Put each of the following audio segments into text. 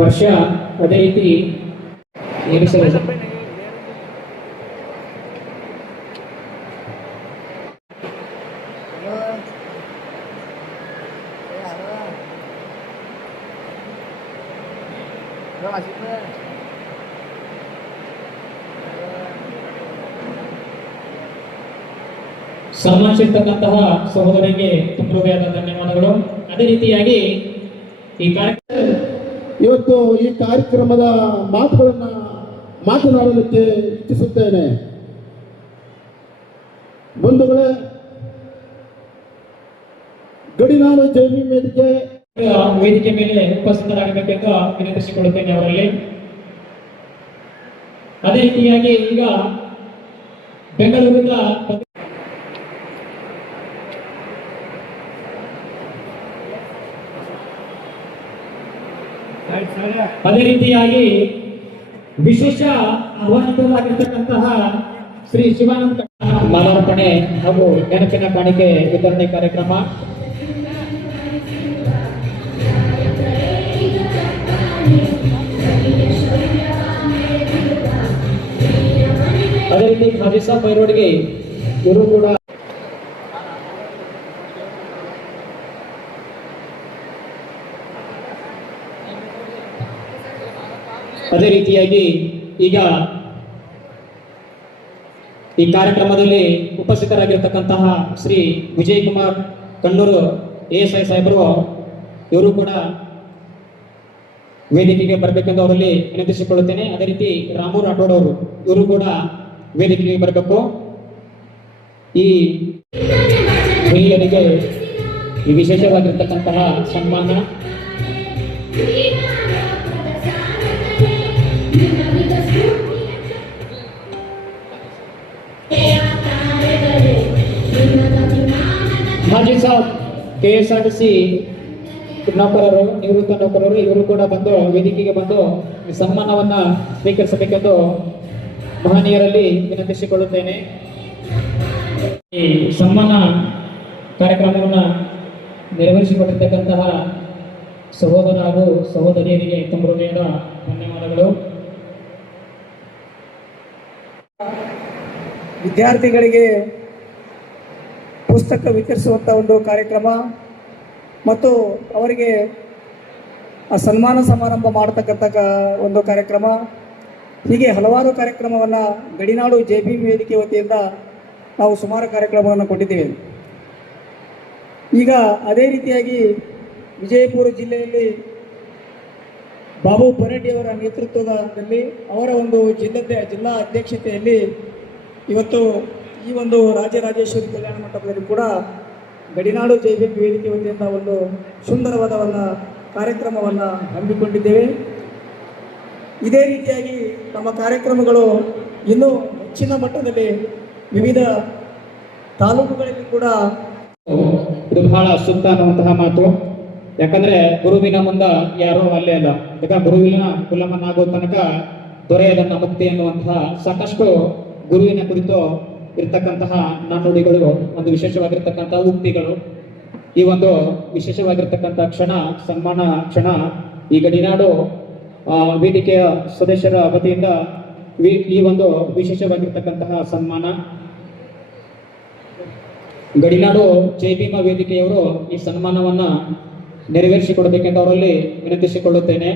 ವರ್ಷ ಅದೇ ರೀತಿ ಸನ್ಮಾನಿಸಿರ್ತಕ್ಕಂತಹ ಸಹೋದರಿಗೆ ತುಂಬ ಹೃದಯದ ಧನ್ಯವಾದಗಳು. ಅದೇ ರೀತಿಯಾಗಿ ಇವತ್ತು ಈ ಕಾರ್ಯಕ್ರಮದ ಮಾತುಗಳನ್ನು ಮಾತನಾಡಲಿಕ್ಕೆ ಇಚ್ಛಿಸುತ್ತೇನೆ. ಬಂಧುಗಳೇ, ಗಡಿನಾಡು ಜೈವಿ ವೇದಿಕೆ ಮೇಲೆ ಉಪಸ್ಥಿತರಾಗಬೇಕೆಂದು ವಿನಂತಿಸಿಕೊಳ್ಳುತ್ತೇನೆ ಅವರಲ್ಲಿ. ಅದೇ ರೀತಿಯಾಗಿ ಈಗ ಬೆಂಗಳೂರಿನ ಅದೇ ರೀತಿಯಾಗಿ ವಿಶೇಷ ಆಹ್ವಾನಿತರಾಗಿರ್ತಕ್ಕಂತಹ ಶ್ರೀ ಶಿವಾನಂದ ಮಾಲಾರ್ಪಣೆ ಹಾಗೂ ನೆನಪಿನ ಕಾಣಿಕೆ ವಿತರಣೆ ಕಾರ್ಯಕ್ರಮ. ಅದೇ ರೀತಿ ಖಾಜಿಸಾ ಪೈರೋಡ್ಗೆ ಇವರು ಕೂಡ ಅದೇ ರೀತಿಯಾಗಿ ಈಗ ಈ ಕಾರ್ಯಕ್ರಮದಲ್ಲಿ ಉಪಸ್ಥಿತರಾಗಿರ್ತಕ್ಕಂತಹ ಶ್ರೀ ವಿಜಯ್ ಕುಮಾರ್ ಕಣ್ಣೂರು ASI ಸಾಹೇಬರು ಇವರು ಕೂಡ ವೇದಿಕೆಗೆ ಬರಬೇಕೆಂದು ಅವರಲ್ಲಿ ವಿನಂತಿಸಿಕೊಳ್ಳುತ್ತೇನೆ. ಅದೇ ರೀತಿ ರಾಮು ರಾಠೋಡ್ ಅವರು ಇವರು ಕೂಡ ವೇದಿಕೆಗೆ ಬರಬೇಕು. ಈ ಹಿರಿಯರಿಗೆ ಈ ವಿಶೇಷವಾಗಿರ್ತಕ್ಕಂತಹ ಸನ್ಮಾನ. ಮಾಜಿ ಸಾಬ್ KSRTC ನೌಕರರು, ನಿವೃತ್ತ ನೌಕರರು ಇವರು ಕೂಡ ಬಂದು ವೇದಿಕೆಗೆ ಬಂದು ಸನ್ಮಾನವನ್ನ ಸ್ವೀಕರಿಸಬೇಕೆಂದು ಮಹನೀಯರಲ್ಲಿ ವಿನಂತಿಸಿಕೊಳ್ಳುತ್ತೇನೆ. ಈ ಸನ್ಮಾನ ಕಾರ್ಯಕ್ರಮವನ್ನು ನೆರವೇರಿಸಿಕೊಟ್ಟಿರ್ತಕ್ಕಂತಹ ಸಹೋದರ ಹಾಗೂ ಸಹೋದರಿಯರಿಗೆ ತುಂಬ ಹೃದಯದ ಧನ್ಯವಾದಗಳು. ವಿದ್ಯಾರ್ಥಿಗಳಿಗೆ ಪುಸ್ತಕ ವಿತರಿಸುವಂಥ ಒಂದು ಕಾರ್ಯಕ್ರಮ ಮತ್ತು ಅವರಿಗೆ ಸನ್ಮಾನ ಸಮಾರಂಭ ಮಾಡತಕ್ಕಂಥ ಒಂದು ಕಾರ್ಯಕ್ರಮ, ಹೀಗೆ ಹಲವಾರು ಕಾರ್ಯಕ್ರಮವನ್ನು ಗಡಿನಾಡು JB ವೇದಿಕೆ ವತಿಯಿಂದ ನಾವು ಸುಮಾರು ಕಾರ್ಯಕ್ರಮವನ್ನು ಕೊಟ್ಟಿದ್ದೇವೆ. ಈಗ ಅದೇ ರೀತಿಯಾಗಿ ವಿಜಯಪುರ ಜಿಲ್ಲೆಯಲ್ಲಿ ಬಾಬು ಪರೆಡ್ಡಿಯವರ ನೇತೃತ್ವದಲ್ಲಿ ಅವರ ಒಂದು ಜಿಲ್ಲಾ ಅಧ್ಯಕ್ಷತೆಯಲ್ಲಿ ಇವತ್ತು ಈ ಒಂದು ರಾಜರಾಜೇಶ್ವರಿ ಕಲ್ಯಾಣ ಮಂಟಪದಲ್ಲಿ ಕೂಡ ಗಡಿನಾಡು JB ವೇದಿಕೆ ವತಿಯಿಂದ ಒಂದು ಸುಂದರವಾದ ಕಾರ್ಯಕ್ರಮವನ್ನು ಹಮ್ಮಿಕೊಂಡಿದ್ದೇವೆ. ಇದೇ ರೀತಿಯಾಗಿ ನಮ್ಮ ಕಾರ್ಯಕ್ರಮಗಳು ಇನ್ನೂ ಹೆಚ್ಚಿನ ಮಟ್ಟದಲ್ಲಿ ವಿವಿಧ ತಾಲೂಕುಗಳಲ್ಲಿ ಕೂಡ ಇದು ಬಹಳ ಸೂಕ್ತ ಅನ್ನುವಂತಹ ಮಾತು. ಯಾಕಂದ್ರೆ ಗುರುವಿನ ಮುಂದ ಯಾರೋ ಅಲ್ಲೇ ಅಲ್ಲ. ಈಗ ಗುರುವಿನ ಕುಲಮನ್ನಾಗೋ ತನಕ ದೊರೆಯದನ್ನ ಮುಕ್ತಿ ಎನ್ನುವಂತಹ ಸಾಕಷ್ಟು ಗುರುವಿನ ಕುರಿತು ಇರ್ತಕ್ಕಂತಹ ನಾಣ್ಣುಡಿಗಳು, ಒಂದು ವಿಶೇಷವಾಗಿರ್ತಕ್ಕಂತಹ ಉಕ್ತಿಗಳು. ಈ ಒಂದು ವಿಶೇಷವಾಗಿರ್ತಕ್ಕಂಥ ಕ್ಷಣ, ಸನ್ಮಾನ ಕ್ಷಣ, ಈ ಗಡಿನಾಡು ವೇದಿಕೆಯ ಸದಸ್ಯರ ವತಿಯಿಂದ ಈ ಒಂದು ವಿಶೇಷವಾಗಿರ್ತಕ್ಕಂತಹ ಸನ್ಮಾನ. ಗಡಿನಾಡು ಜೈಭೀಮ ವೇದಿಕೆಯವರು ಈ ಸನ್ಮಾನವನ್ನ ನೆರವೇರಿಸಿಕೊಡಬೇಕೆಂದು ಅವರಲ್ಲಿ ವಿನಂತಿಸಿಕೊಳ್ಳುತ್ತೇನೆ.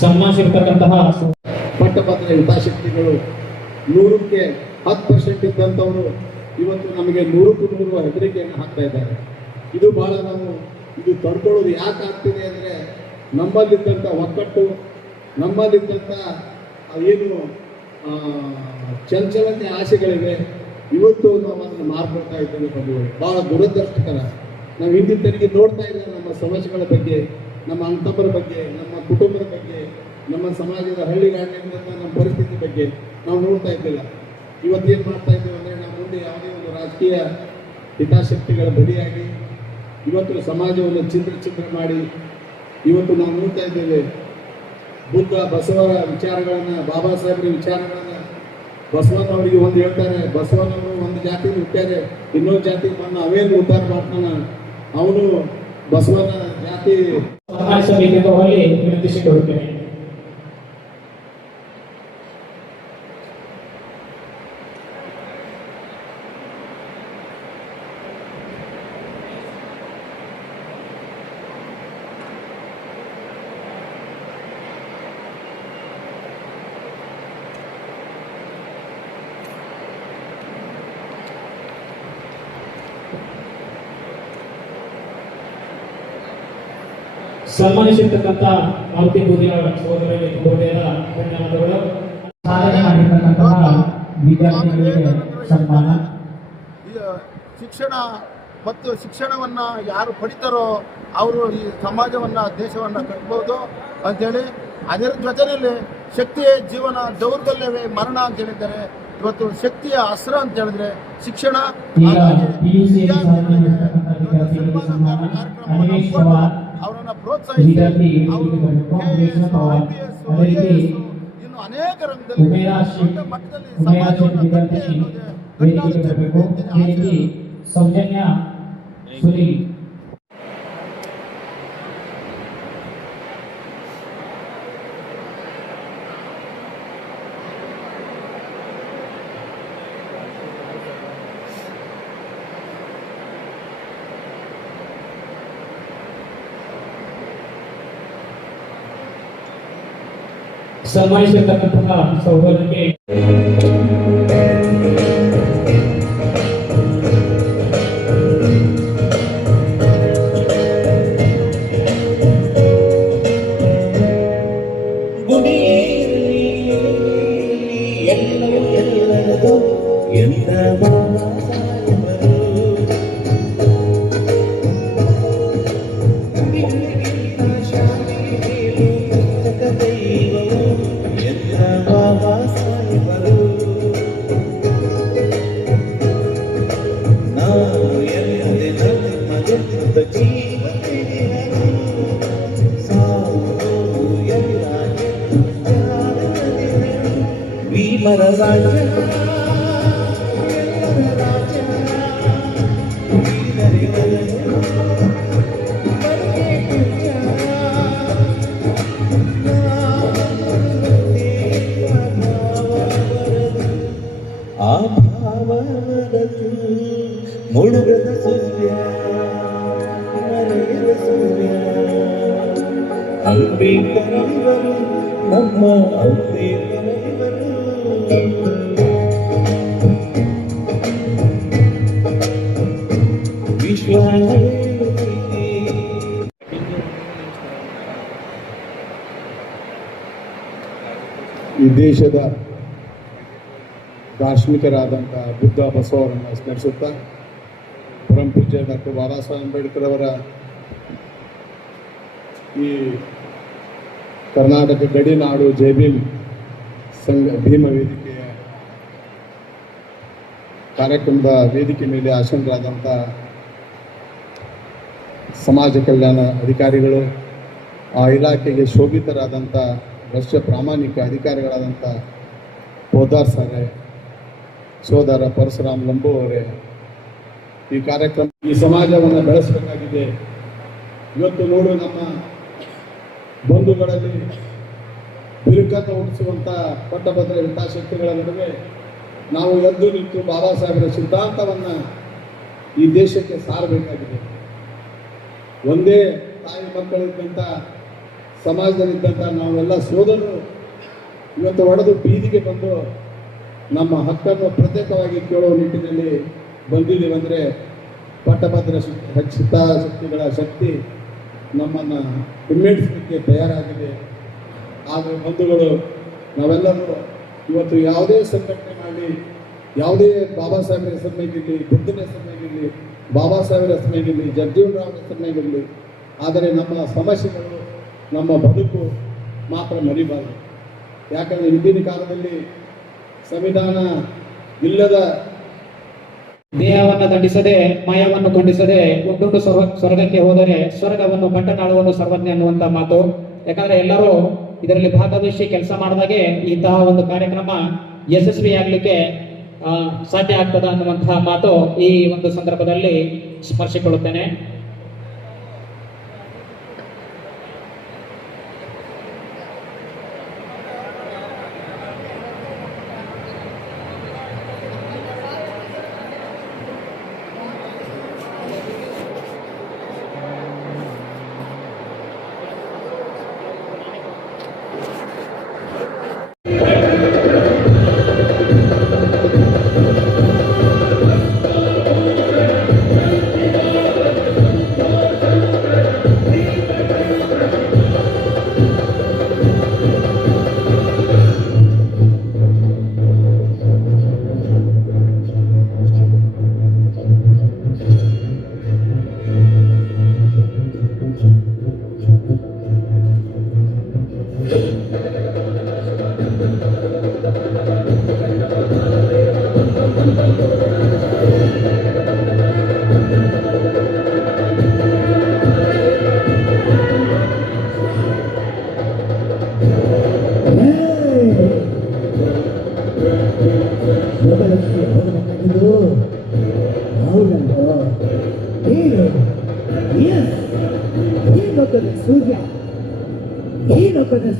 ಸನ್ಮಾನಿಸಿರ್ತಕ್ಕಂತಹ ಪಟ್ಟಭದ್ರ ಹಿತಾಸಕ್ತಿಗಳು 100ಕ್ಕೆ 10% ಇದ್ದಂಥವರು ಇವತ್ತು ನಮಗೆ 100ಕ್ಕೂ 100 ಹೆದರಿಕೆಯನ್ನು ಹಾಕ್ತಾ ಇದ್ದಾರೆ. ಇದು ಭಾಳ ಇದು ತಡ್ಕೊಳ್ಳೋದು ಯಾಕೆ ಆಗ್ತಿದೆ ಅಂದರೆ ನಮ್ಮಲ್ಲಿದ್ದಂಥ ಒಕ್ಕಟ್ಟು, ನಮ್ಮಲ್ಲಿದ್ದಂಥ ಏನು ಚಂಚಲತೆ ಆಸೆಗಳಿವೆ, ಇವತ್ತು ನಾವು ಅದನ್ನು ಮಾರ್ಕೊಳ್ತಾ ಇದ್ದೇವೆ. ಬಂಧುಗಳು, ಭಾಳ ದುರದೃಷ್ಟಕರ. ನಾವು ಹಿಂದಿನ ನೋಡ್ತಾ ಇಲ್ಲ ನಮ್ಮ ಸಮಸ್ಯೆಗಳ ಬಗ್ಗೆ, ನಮ್ಮ ಅಂತಪರ ಬಗ್ಗೆ, ನಮ್ಮ ಕುಟುಂಬದ ಬಗ್ಗೆ, ನಮ್ಮ ಸಮಾಜದ ಹಳ್ಳಿಗಾಡಿನಿಂದ ನಮ್ಮ ಪರಿಸ್ಥಿತಿ ಬಗ್ಗೆ ನಾವು ನೋಡ್ತಾ ಇದ್ದಿಲ್ಲ. ಇವತ್ತೇನು ಮಾಡ್ತಾ ಇದ್ದೇವೆ ಅಂದರೆ ನಾವು ಮುಂದೆ ಯಾವುದೇ ಒಂದು ರಾಜಕೀಯ ಹಿತಾಸಕ್ತಿಗಳ ಬಲಿಯಾಗಿ ಇವತ್ತು ಸಮಾಜವನ್ನು ಚಿತ್ರ ಮಾಡಿ ಇವತ್ತು ನಾವು ನೋಡ್ತಾ ಇದ್ದೇವೆ. ಬುದ್ಧ ಬಸವರ ವಿಚಾರಗಳನ್ನು, ಬಾಬಾ ಸಾಹೇಬರ ವಿಚಾರಗಳನ್ನು ಬಸವಣ್ಣವರಿಗೆ ಒಂದು ಹೇಳ್ತಾರೆ. ಬಸವಣ್ಣವರು ಒಂದು ಜಾತಿ ಹುಟ್ಟ್ಯಾರೆ, ಇನ್ನೊಂದು ಜಾತಿ ಮಣ್ಣು ಅವೇನು ಉದ್ಧಾರ ಮಾಡ್ತಾನ, ಅವನು ಬಸವನ ಜಾತಿ ಸನ್ಮಾನಿಸಬೇಕೆಂದು ಅವರಲ್ಲಿ ವಿನಂತಿಸಿಕೊಳ್ಳುತ್ತೇನೆ. ಸನ್ಮಾನಿಸಿರ್ತಕ್ಕಂಥ ಮಾರುತಿ ಬೂದಿಯಾಳ ಸಹೋದರರಿಗೆ ಬಹುದೇದ ಧನ್ಯವಾದಗಳು. ಸಾಧನೆ ಮಾಡಿರ್ತಕ್ಕಂತಹ ವಿದ್ಯಾರ್ಥಿಗಳಿಗೆ ಸನ್ಮಾನ. ಶಿಕ್ಷಣ ಮತ್ತು ಶಿಕ್ಷಣವನ್ನು ಯಾರು ಪಡಿತಾರೋ ಅವರು ಈ ಸಮಾಜವನ್ನು, ದೇಶವನ್ನು ಕಟ್ಬೋದು ಅಂಥೇಳಿ, ಅದರ ಜೊತೆಯಲ್ಲಿ ಶಕ್ತಿಯೇ ಜೀವನ, ದೌರ್ಬಲ್ಯವೇ ಮರಣ ಅಂತ ಹೇಳಿದ್ದಾರೆ. ಇವತ್ತು ಶಕ್ತಿಯ ಅಸ್ತ್ರ ಅಂತ ಹೇಳಿದ್ರೆ ಶಿಕ್ಷಣ. ಅವರನ್ನು ಪ್ರೋತ್ಸಾಹಿಸಿ ಅವರು ಇನ್ನು ಅನೇಕ ರಂಗದಲ್ಲಿ ದೊಡ್ಡ ಮಟ್ಟದಲ್ಲಿ ಸಮಾಜವನ್ನು ಕಟ್ಟಿ ಅನ್ನೋದೇ ಸೌಜನ್ಯ ಸುಲಿ ಸನ್ಮಾನಿಸಿರ್ತಕ್ಕಂತಹ ಸಹೋದರರಿಗೆ ಮುಳುಗದ ಸೂರ್ಯ ಮರೆಯದ ಸೂರ್ಯ ಅಂಬೇಡ್ಕರವರು ನಮ್ಮ ಅಂಬೇಡ್ಕರವರು ವಿಶ್ವ ಈ ದೇಶದ ದಾರ್ಶನಿಕರಾದಂಥ ಬುದ್ಧ ಬಸವರನ್ನು ಸ್ಮರಿಸುತ್ತಾ ಪರಮ ಪೂಜ್ಯ ಡಾಕ್ಟರ್ ಬಾಬಾ ಸಾಹೇಬ್ ಅಂಬೇಡ್ಕರ್ ಅವರ ಈ ಕರ್ನಾಟಕ ಗಡಿನಾಡು ಜೈ ಭೀಮ್ ಸಂಘ ಭೀಮ ವೇದಿಕೆಯ ಕಾರ್ಯಕ್ರಮದ ವೇದಿಕೆ ಮೇಲೆ ಆಸೀನರಾದಂಥ ಸಮಾಜ ಕಲ್ಯಾಣ ಅಧಿಕಾರಿಗಳು, ಆ ಇಲಾಖೆಗೆ ಶೋಭಿತರಾದಂಥ ಭ್ರಷ್ಟ ಪ್ರಾಮಾಣಿಕ ಅಧಿಕಾರಿಗಳಾದಂಥ ಪೋದಾರ್ ಸಾರೇ, ಸೋದರ ಪರಶುರಾಮ್ ಲಂಬು ಅವರೇ, ಈ ಕಾರ್ಯಕ್ರಮ ಈ ಸಮಾಜವನ್ನು ಬೆಳೆಸಬೇಕಾಗಿದೆ. ಇವತ್ತು ನೋಡು, ನಮ್ಮ ಬಂಧುಗಳಲ್ಲಿ ಬಿರುಕತ ಹುಟ್ಟಿಸುವಂಥ ಪಟ್ಟಭದ್ರ ಹಿತಾಸಕ್ತಿಗಳ ನಡುವೆ ನಾವು ಎದ್ದು ನಿಂತು ಬಾಬಾ ಸಾಹೇಬರ ಸಿದ್ಧಾಂತವನ್ನು ಈ ದೇಶಕ್ಕೆ ಸಾರಬೇಕಾಗಿದೆ. ಒಂದೇ ತಾಯಿ ಮಕ್ಕಳಿದ್ದಂಥ ಸಮಾಜದಲ್ಲಿದ್ದಂಥ ನಾವೆಲ್ಲ ಸೋದರರು ಇವತ್ತು ಒಡೆದು ಬೀದಿಗೆ ಬಂದು ನಮ್ಮ ಹಕ್ಕನ್ನು ಪ್ರತ್ಯೇಕವಾಗಿ ಕೇಳುವ ನಿಟ್ಟಿನಲ್ಲಿ ಬಂದಿದ್ದೀವಿ. ಅಂದರೆ ಪಟ್ಟಭದ್ರ ಹಿತಾಸಕ್ತಿಗಳ ಶಕ್ತಿ ನಮ್ಮನ್ನು ಹಿಮ್ಮೆಟ್ಟಿಸಲಿಕ್ಕೆ ತಯಾರಾಗಿದೆ. ಆದರೆ ಬಂಧುಗಳು, ನಾವೆಲ್ಲರೂ ಇವತ್ತು ಯಾವುದೇ ಸಂಘಟನೆ ಮಾಡಲಿ, ಯಾವುದೇ ಬಾಬಾ ಸಾಹೇಬರ ಹೆಸರಿನಾಗಿರಲಿ, ಬುದ್ಧನ ಹೆಸರಿನಾಗಿರಲಿ, ಬಾಬಾ ಸಾಹೇಬರ ಹೆಸರಿನಾಗಿರಲಿ, ಜಗಜೀವನ್ ರಾವ್ ಹೆಸರಿನಾಗಿರಲಿ, ಆದರೆ ನಮ್ಮ ಸಮಸ್ಯೆಗಳು, ನಮ್ಮ ಬದುಕು ಮಾತ್ರ ಮರಿಬಾರದು. ಯಾಕಂದರೆ ಹಿಂದಿನ ಕಾಲದಲ್ಲಿ ಸಂವಿಧಾನ ಇಲ್ಲದ ದೇಹವನ್ನು ದಂಡಿಸದೆ ಮಾಯವನ್ನು ಖಂಡಿಸದೆ ಉಂಡುಂಡು ಸ್ವರ್ಗಕ್ಕೆ ಹೋದರೆ ಸ್ವರ್ಗವನ್ನು ಕಂಟನಾಳುವನ್ನು ಸರ್ವಜ್ಞ ಅನ್ನುವಂತ ಮಾತು. ಯಾಕಂದ್ರೆ ಎಲ್ಲರೂ ಇದರಲ್ಲಿ ಭಾಗವಹಿಸಿ ಕೆಲಸ ಮಾಡಿದಾಗೆ ಇಂತಹ ಒಂದು ಕಾರ್ಯಕ್ರಮ ಯಶಸ್ವಿಯಾಗಲಿಕ್ಕೆ ಸಾಧ್ಯ ಆಗ್ತದ ಅನ್ನುವಂತಹ ಮಾತು ಈ ಒಂದು ಸಂದರ್ಭದಲ್ಲಿ ಸ್ಮರಿಸಿಕೊಳ್ಳುತ್ತೇನೆ.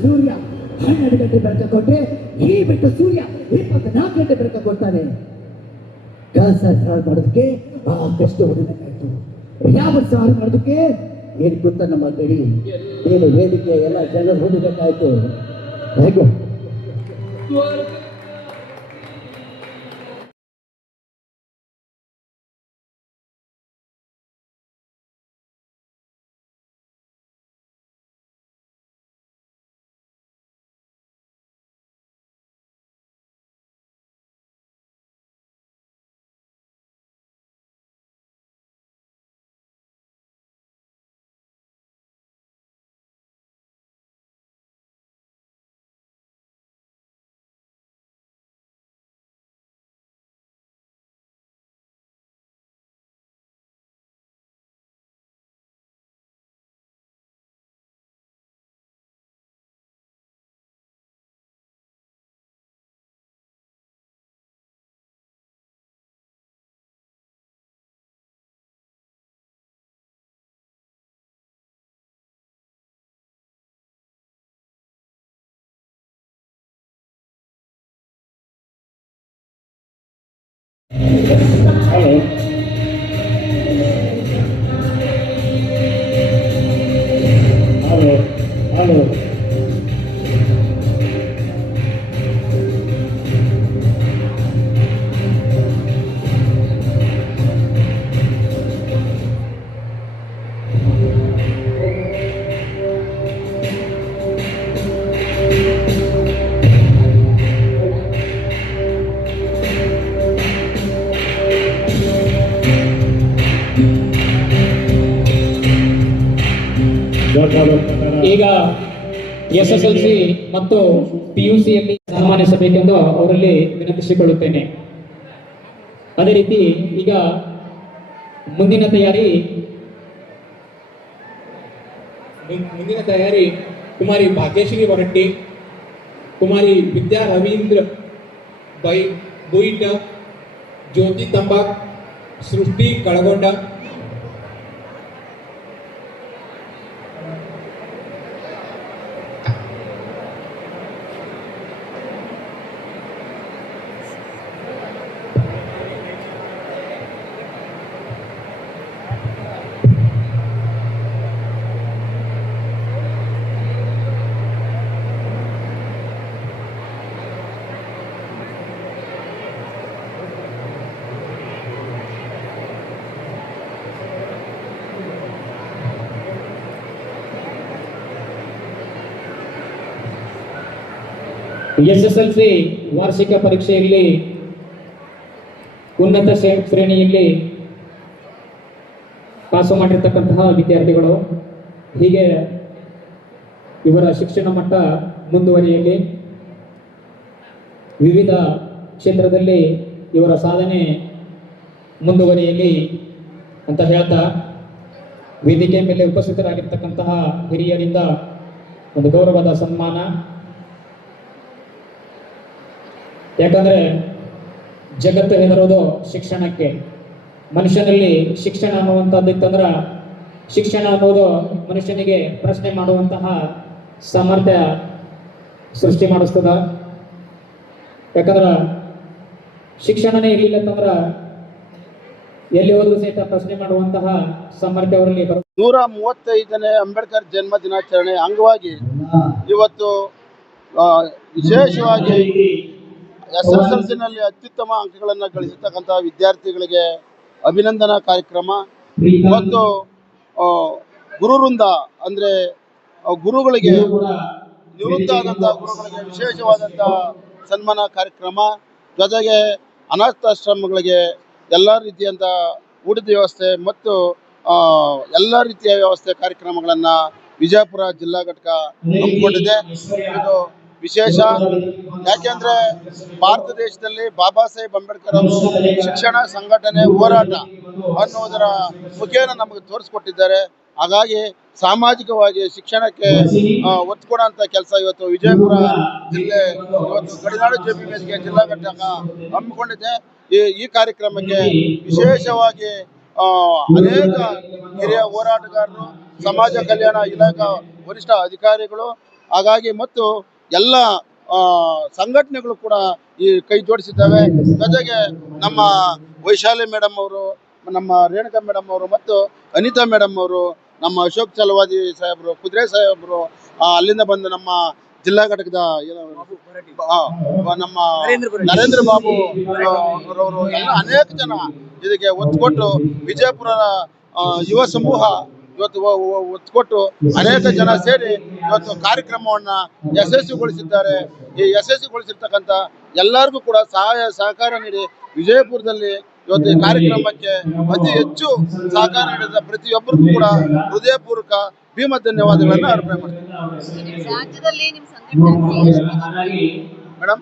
ಸೂರ್ಯ 12 ಗಂಟೆ ಬೆಳಕ ಕೊಟ್ಟರೆ ಈ ಬಿಟ್ಟು ಸೂರ್ಯ 24 ಗಂಟೆ ಬೆಳಕ ಕೊಡ್ತಾನೆ. ಕೆಲಸ ಸಾರು ಮಾಡೋದಕ್ಕೆ ಕಷ್ಟ ಹೊಡಿಬೇಕಾಯ್ತು. ಯಾವ ಸಾರು ಮಾಡೋದಕ್ಕೆ ಏನು ಗೊತ್ತ ನಮ್ಮ ಗಡಿ ಏನು ವೇದಿಕೆ ಎಲ್ಲ ಜನರು ಹೊಡಿಬೇಕಾಯ್ತು. ಹೇಗೋ ಈಗ SSLC ಮತ್ತು PUCಯಲ್ಲಿ ಸನ್ಮಾನಿಸಬೇಕೆಂದು ಅವರಲ್ಲಿ ವಿನಂತಿಸಿಕೊಳ್ಳುತ್ತೇನೆ. ಅದೇ ರೀತಿ ಈಗ ಮುಂದಿನ ತಯಾರಿ ಕುಮಾರಿ ಭಾಗ್ಯಶ್ರೀ ಹೊರಟ್ಟಿ, ಕುಮಾರಿ ವಿದ್ಯಾ ರವೀಂದ್ರ ಬೊಯಿಟ, ಜ್ಯೋತಿ ತಂಬಾಕ್, ಸೃಷ್ಟಿ ಕಳಗೊಂಡ, SSLC ವಾರ್ಷಿಕ ಪರೀಕ್ಷೆಯಲ್ಲಿ ಉನ್ನತ ಶ್ರೇಣಿಯಲ್ಲಿ ಪಾಸು ಮಾಡಿರ್ತಕ್ಕಂತಹ ವಿದ್ಯಾರ್ಥಿಗಳು, ಹೀಗೆ ಇವರ ಶಿಕ್ಷಣ ಮಟ್ಟ ಮುಂದುವರಿಯಲಿ, ವಿವಿಧ ಕ್ಷೇತ್ರದಲ್ಲಿ ಇವರ ಸಾಧನೆ ಮುಂದುವರಿಯಲಿ ಅಂತ ಹೇಳ್ತಾ ವೇದಿಕೆ ಮೇಲೆ ಉಪಸ್ಥಿತರಾಗಿರ್ತಕ್ಕಂತಹ ಹಿರಿಯರಿಂದ ಒಂದು ಗೌರವದ ಸನ್ಮಾನ. ಯಾಕಂದ್ರೆ ಜಗತ್ತು ಹೆದರೋದು ಶಿಕ್ಷಣಕ್ಕೆ. ಮನುಷ್ಯನಲ್ಲಿ ಶಿಕ್ಷಣ ಅನ್ನುವಂಥದ್ದಿತ್ತಂದ್ರ ಶಿಕ್ಷಣ ಅನ್ನೋದು ಮನುಷ್ಯನಿಗೆ ಪ್ರಶ್ನೆ ಮಾಡುವಂತಹ ಸಾಮರ್ಥ್ಯ ಸೃಷ್ಟಿ ಮಾಡಿಸ್ತದ. ಯಾಕಂದ್ರ ಶಿಕ್ಷಣನೇ ಇರಲಿಲ್ಲ ಅಂತಂದ್ರ ಎಲ್ಲಿ ಹೋದ್ರೂ ಸಹಿತ ಪ್ರಶ್ನೆ ಮಾಡುವಂತಹ ಸಾಮರ್ಥ್ಯ ಅವರಲ್ಲಿ 135ನೇ ಅಂಬೇಡ್ಕರ್ ಜನ್ಮ ದಿನಾಚರಣೆ ಅಂಗವಾಗಿ ಇವತ್ತು ವಿಶೇಷವಾಗಿ SSLCನಲ್ಲಿ ಅತ್ಯುತ್ತಮ ಅಂಕಗಳನ್ನು ಗಳಿಸಿರ್ತಕ್ಕಂಥ ವಿದ್ಯಾರ್ಥಿಗಳಿಗೆ ಅಭಿನಂದನಾ ಕಾರ್ಯಕ್ರಮ ಮತ್ತು ಗುರುವೃಂದ ಅಂದರೆ ಗುರುಗಳಿಗೆ ನಿವೃತ್ತ ಆದಂಥ ಗುರುಗಳಿಗೆ ವಿಶೇಷವಾದಂಥ ಸನ್ಮಾನ ಕಾರ್ಯಕ್ರಮ, ಜೊತೆಗೆ ಅನಾಥಾಶ್ರಮಗಳಿಗೆ ಎಲ್ಲ ರೀತಿಯಂಥ ಊಟದ ವ್ಯವಸ್ಥೆ ಮತ್ತು ಎಲ್ಲ ರೀತಿಯ ವ್ಯವಸ್ಥೆ ಕಾರ್ಯಕ್ರಮಗಳನ್ನು ವಿಜಯಪುರ ಜಿಲ್ಲಾ ಘಟಕ ಹಮ್ಮಿಕೊಂಡಿದೆ. ಇದು ವಿಶೇಷ. ಯಾಕೆಂದರೆ ಭಾರತ ದೇಶದಲ್ಲಿ ಬಾಬಾ ಸಾಹೇಬ್ ಅಂಬೇಡ್ಕರ್ ಅವರು ಶಿಕ್ಷಣ, ಸಂಘಟನೆ, ಹೋರಾಟ ಅನ್ನೋದರ ಮುಖೇನ ನಮಗೆ ತೋರಿಸ್ಕೊಟ್ಟಿದ್ದಾರೆ. ಹಾಗಾಗಿ ಸಾಮಾಜಿಕವಾಗಿ ಶಿಕ್ಷಣಕ್ಕೆ ಒತ್ತು ಕೊಡುವಂಥ ಕೆಲಸ ಇವತ್ತು ವಿಜಯಪುರ ಜಿಲ್ಲೆ ಇವತ್ತು ಗಡಿನಾಡು ಜೆಪಿ ವೇದಿಕೆ ಜಿಲ್ಲಾ ಘಟಕ ಹಮ್ಮಿಕೊಂಡಿದೆ. ಈ ಕಾರ್ಯಕ್ರಮಕ್ಕೆ ವಿಶೇಷವಾಗಿ ಅನೇಕ ಹಿರಿಯ ಹೋರಾಟಗಾರರು, ಸಮಾಜ ಕಲ್ಯಾಣ ಇಲಾಖಾ ವರಿಷ್ಠ ಅಧಿಕಾರಿಗಳು, ಹಾಗಾಗಿ ಮತ್ತು ಎಲ್ಲ ಸಂಘಟನೆಗಳು ಕೂಡ ಈ ಕೈ ಜೋಡಿಸಿದ್ದಾವೆ. ಜೊತೆಗೆ ನಮ್ಮ ವೈಶಾಲಿ ಮೇಡಮ್ ಅವರು, ನಮ್ಮ ರೇಣುಕಾ ಮೇಡಮ್ ಅವರು ಮತ್ತು ಅನಿತಾ ಮೇಡಮ್ ಅವರು, ನಮ್ಮ ಅಶೋಕ್ ಚಲವಾದಿ ಸಾಹೇಬರು, ಕುದುರೆ ಸಾಹೇಬರು, ಅಲ್ಲಿಂದ ಬಂದು ನಮ್ಮ ಜಿಲ್ಲಾ ಘಟಕದ ನಮ್ಮ ನರೇಂದ್ರ ಬಾಬು ಅವರವರು ಎಲ್ಲ ಅನೇಕ ಜನ ಇದಕ್ಕೆ ಒತ್ತು ಕೊಟ್ಟು ವಿಜಯಪುರ ಯುವ ಸಮೂಹ ಇವತ್ತು ಒತ್ತು ಕೊಟ್ಟು ಅನೇಕ ಜನ ಸೇರಿ ಇವತ್ತು ಕಾರ್ಯಕ್ರಮವನ್ನು ಯಶಸ್ವಿಗೊಳಿಸಿದ್ದಾರೆ. ಈ ಯಶಸ್ವಿಗೊಳಿಸಿರ್ತಕ್ಕಂಥ ಎಲ್ಲರಿಗೂ ಕೂಡ ಸಹಾಯ ಸಹಕಾರ ನೀಡಿ ವಿಜಯಪುರದಲ್ಲಿ ಇವತ್ತು ಈ ಕಾರ್ಯಕ್ರಮಕ್ಕೆ ಅತಿ ಹೆಚ್ಚು ಸಹಕಾರ ನೀಡಿದ ಪ್ರತಿಯೊಬ್ಬರಿಗೂ ಕೂಡ ಹೃದಯಪೂರ್ವಕ ಭೀಮ ಧನ್ಯವಾದಗಳನ್ನು ಅರ್ಪಣೆ ಮಾಡ್ತೀನಿ. ಮೇಡಮ್,